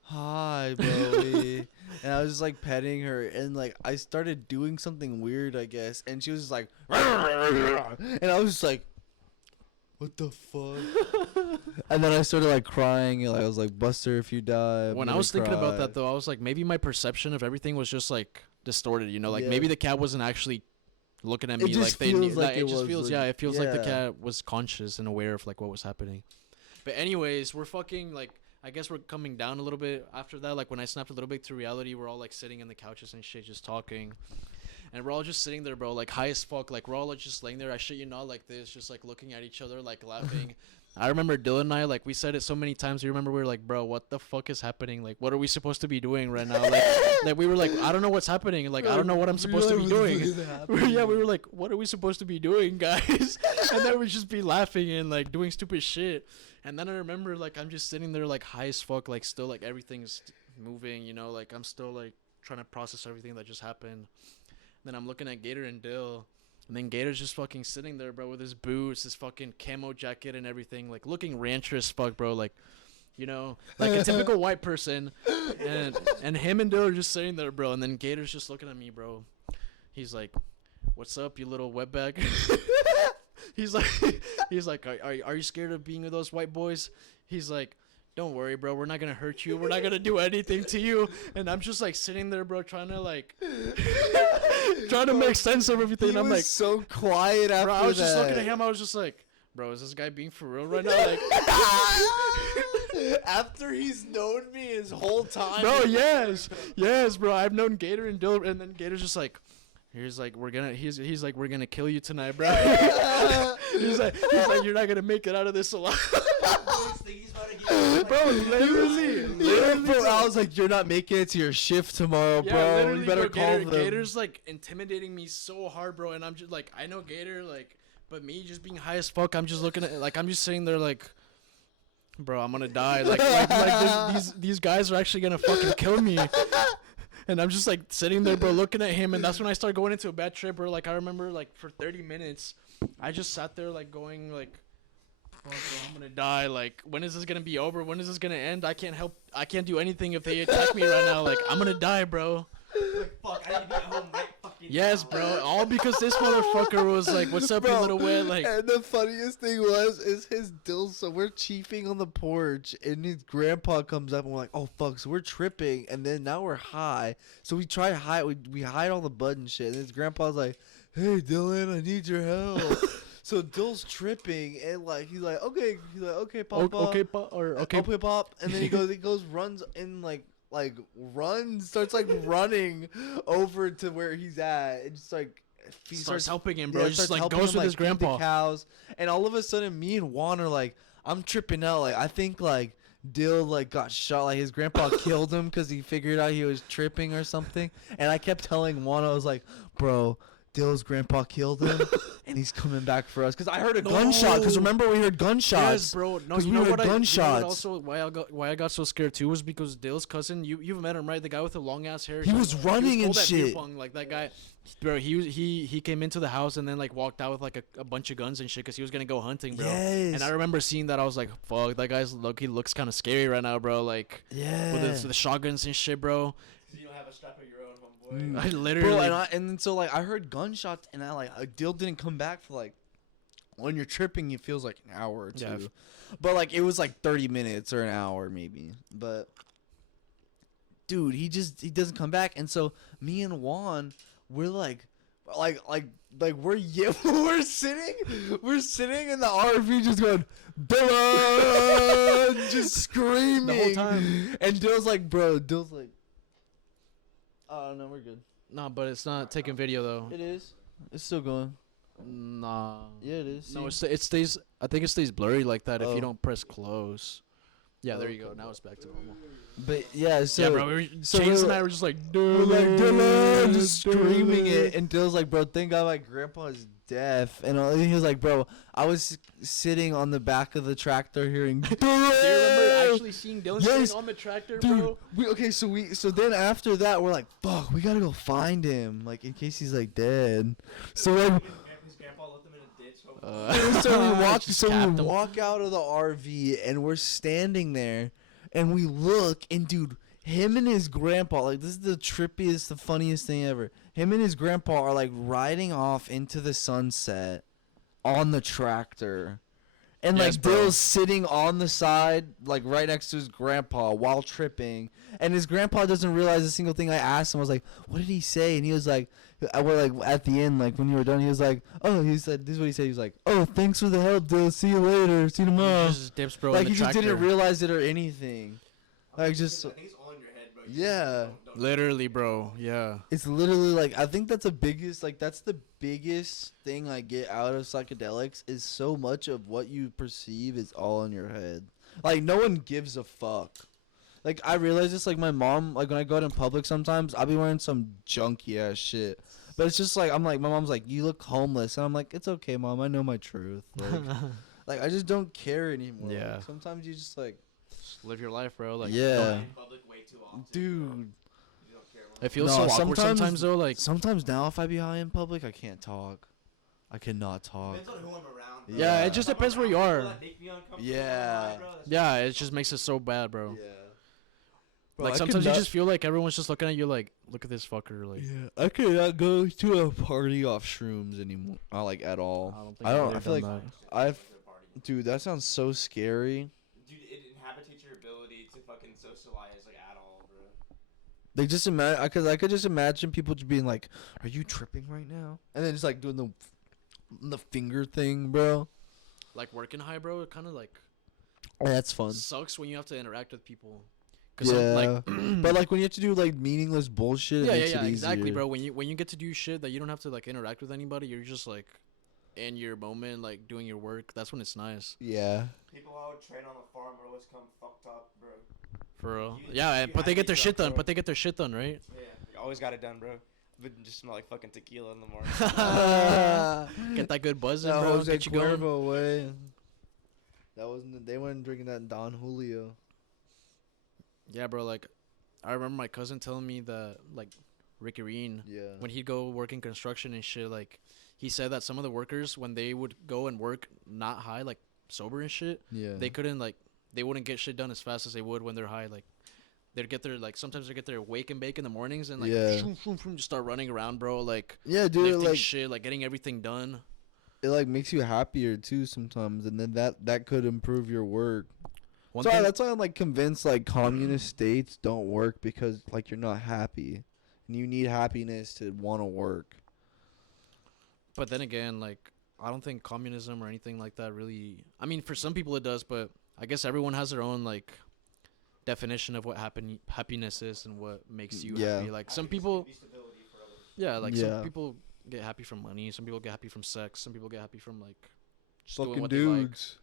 "Hi, Bowie," and I was just like petting her, and like I started doing something weird, I guess, and she was just like, and I was just like, "What the fuck?" And then I started like crying, and like, I was like, "Buster, if you die." I'm When I gonna was thinking about cry." that, though, I was like, maybe my perception of everything was just like distorted, like Yeah. maybe the cat wasn't actually looking at It me just like they knew. feels like It it just was, feels, like- yeah, it feels like the yeah. cat was conscious and aware of like what was happening. But anyways, we're fucking like, I guess we're coming down a little bit after that. Like when I snapped a little bit to reality, we're all like sitting in the couches and shit, just talking. And we're all just sitting there, bro, like high as fuck. Like we're all like just laying there. I shit you not, like this, just like looking at each other, like laughing. I remember Dylan and I, like we said it so many times. You remember we were like, bro, what the fuck is happening? Like, what are we supposed to be doing right now? Like we were like, I don't know what's happening. Like, I don't know what I'm supposed to be doing. Yeah, we were like, what are we supposed to be doing, guys? And then we'd just be laughing and like doing stupid shit. And then I remember like I'm just sitting there like high as fuck, like still like everything's moving, like I'm still like trying to process everything that just happened. Then I'm looking at Gator and Dill, and then Gator's just fucking sitting there, bro, with his boots, his fucking camo jacket and everything, like looking rancher as fuck, bro, like like a typical white person. And him and Dill are just sitting there, bro, and then Gator's just looking at me, bro. He's like, "What's up, you little wetbag?" He's like, are you scared of being with those white boys? He's like, "Don't worry, bro. We're not gonna hurt you. We're not gonna do anything to you." And I'm just like sitting there, bro, trying to make sense of everything. He And I'm was like, so quiet after bro, I was just that. looking at him. I was just like, bro, is this guy being for real right now? Like, After he's known me his whole time. bro, yes, bro. I've known Gator and Dill, and then Gator's just like, he's like, we're gonna kill you tonight, bro. he's like, you're not gonna make it out of this alive. Bro, literally, Bro, I was like, "You're not making it to your shift tomorrow, yeah, bro. literally, You better bro, call Gator, them." Gator's like intimidating me so hard, bro, and I'm just like, I know Gator, like, but me just being high as fuck, I'm just looking at, like, I'm just sitting there like, bro, I'm gonna die. Like these guys are actually gonna fucking kill me. And I'm just like sitting there, bro, looking at him, and that's when I started going into a bad trip, bro. Like I remember, like for 30 minutes, I just sat there, like going, like, "Fuck, bro, I'm gonna die. Like, when is this gonna be over? When is this gonna end? I can't do anything if they attack me right now. Like, I'm gonna die, bro." Fuck, I need to be at home right fucking Yes, now. bro. All because this motherfucker was like, "What's up, you Bro, little wet?" Like, and the funniest thing is his Dill. So we're chiefing on the porch, and his grandpa comes up, and we're like, "Oh fuck!" So we're tripping, and then now we're high. So we try to hide. We hide all the bud and shit. And his grandpa's like, "Hey, Dylan, I need your help." So Dill's tripping, and like he's like, "Okay," Papa. okay, Okay, Pop. And then he goes, runs in starts like running over to where he's at, and just like he starts helping him, bro. yeah, He just starts like helping goes him, with his feed the grandpa. cows, and all of a sudden, me and Juan are like, I'm tripping out. Like I think like Dill like got shot. Like his grandpa killed him because he figured out he was tripping or something. And I kept telling Juan, I was like, bro, Dill's grandpa killed him, and he's coming back for us. Cause I heard a gunshot. Cause remember we heard gunshots. Yes, bro. No, 'Cause you we know heard what? You know gunshots. what also why I got so scared too was because Dale's cousin. You've met him, right? The guy with the long ass hair. He was running and cold at beer shit. pong, like that guy. Bro, he came into the house and then like walked out with like a bunch of guns and shit because he was gonna go hunting, bro. Yes. And I remember seeing that. I was like, fuck, that guy's he looks kind of scary right now, bro. Like Yeah. with the shotguns and shit, bro. You don't have a strap of your own, homeboy. I literally. Bro, and then so like I heard gunshots, and I like Dill didn't come back for like, when you're tripping, it feels like an hour or two. Yeah. But like it was like 30 minutes or an hour maybe. But dude, he doesn't come back, and so me and Juan, we're like we're we're sitting in the RV just going Dylan, just screaming The whole time. and Dill's like, oh no, we're good. Nah, but it's not taking video though. It is. It's still going. Nah. Yeah, it is. No, See? it stays. I think it stays blurry like that if Oh. you don't press close. Yeah, there Oh, you go. okay. Now it's back to normal. But yeah, so yeah, bro. so Chase we're and I like- were just like, we're Dylan, like Dylan, just screaming it, Dylan." and Dill's like, bro, thank God my grandpa is deaf, and he was like, bro, I was sitting on the back of the tractor hearing Dylan. Do you remember actually seeing Dylan Yes, sitting on the tractor, dude? bro? So then after that, we're like, fuck, we gotta go find him, like in case he's like dead. So like. His grandpa left him in a ditch. Just capped him. walk out of the RV, and we're standing there, and we look, and dude, him and his grandpa, like, this is the trippiest, the funniest thing ever. Him and his grandpa are like riding off into the sunset on the tractor, and Yes, like bro. Bill's sitting on the side, like right next to his grandpa while tripping, and his grandpa doesn't realize a single thing. I asked him, I was like, what did he say? And he was like, we're like at the end, like when you were done, he was like, oh, he said, this is what he said. He was like, oh, thanks for the help, Dill. See you later. See you He tomorrow. just dips, bro. Like in the he just tractor. didn't realize it or anything. Like just, I think it's all in your head, bro. yeah. Literally, bro. Yeah. It's literally like, I think that's the biggest, like that's the biggest thing I get out of psychedelics is so much of what you perceive is all in your head. Like no one gives a fuck. Like I realize this, like my mom, like when I go out in public sometimes, I'll be wearing some junky ass shit. But it's just like, I'm like, my mom's like, you look homeless. And I'm like, it's okay, Mom. I know my truth. Like I just don't care anymore. Yeah. Like, sometimes you just like, Just live your life, bro. Like, yeah. In public way too often. Dude. You don't care about it feels No, so awkward sometimes- sometimes though. Like, Sometimes now if I be high in public, I can't talk. I cannot talk. Depends on who I'm around. Bro. yeah, Yeah. it just If I'm depends where you around are. people that make me uncomfortable, Yeah. bro, that's Yeah, it just makes it so bad, bro. Yeah. Like sometimes you just feel like everyone's just looking at you like, look at this fucker. Like, Yeah, I cannot go to a party off shrooms anymore. Not like at all. think I I've don't. ever I feel like done I've. Dude, that sounds so scary. Dude, it inhabitates your ability to fucking socialize like at all, bro. Like just imagine, cause I could just imagine people just being like, "Are you tripping right now?" And then just like doing the finger thing, bro. like working high, bro. It kind of like That's fun. sucks when you have to interact with people. 'Cause Yeah, like, but like when you have to do like meaningless bullshit, it yeah, makes it exactly, easier. bro. When you get to do shit that you don't have to like interact with anybody, you're just like in your moment, like doing your work. That's when it's nice, Yeah. People who would train on the farm would always come fucked up, bro. for real. You- Yeah, you but they have get to their do shit that, done. bro. But they get their shit done, right? Yeah, you always got it done, bro. But just smell like fucking tequila in the morning. Get that good buzz in, That bro. Jose Get you going. Cuervo way. That wasn't. They weren't drinking that Don Julio. Yeah, bro. Like, I remember my cousin telling me that like Ricky Reen, Yeah. when he'd go work in construction and shit, like he said that some of the workers when they would go and work not high, like sober and shit, Yeah. they couldn't like they wouldn't get shit done as fast as they would when they're high. Like they'd get their like sometimes they get their wake and bake in the mornings and like Yeah. shoom, shoom, shoom, just start running around, bro. Like Yeah, dude. lifting Like shit, like getting everything done. it like makes you happier too sometimes, and then that could improve your work. One So thing, that's why I'm like convinced like communist states don't work because like you're not happy, and you need happiness to want to work. but then again, like I don't think communism or anything like that really. I mean, for some people it does, but I guess everyone has their own like definition of what happiness is and what makes you Yeah. happy. Like some people, yeah, like Yeah. some people get happy from money, some people get happy from sex, some people get happy from like just doing Fucking what they like. dudes.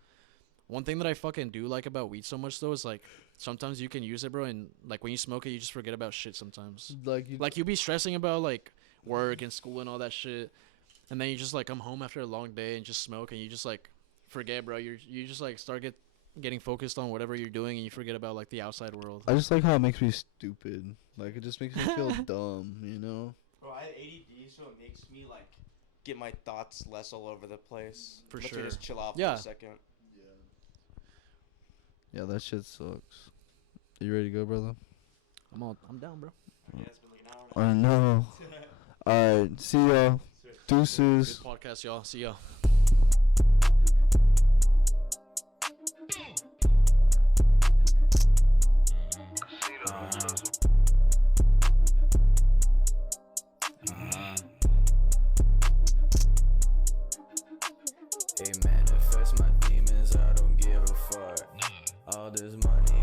One thing that I fucking do like about weed so much though is like sometimes you can use it, bro, and like when you smoke it, you just forget about shit sometimes. Like you. Like you be stressing about like work and school and all that shit, and then you just like come home after a long day and just smoke, and you just like forget, bro. You just like start getting focused on whatever you're doing, and you forget about like the outside world. I just like how it makes me stupid. Like it just makes me feel dumb, you know. Bro, I have ADD, so it makes me like get my thoughts less all over the place. For Lets me sure. just chill out Yeah. for a second. Yeah, that shit sucks. You ready to go, brother? I'm down, bro. Yeah, it's been like an hour. I know. Alright, see y'all. Good Deuces. podcast, y'all. See y'all. Hey man.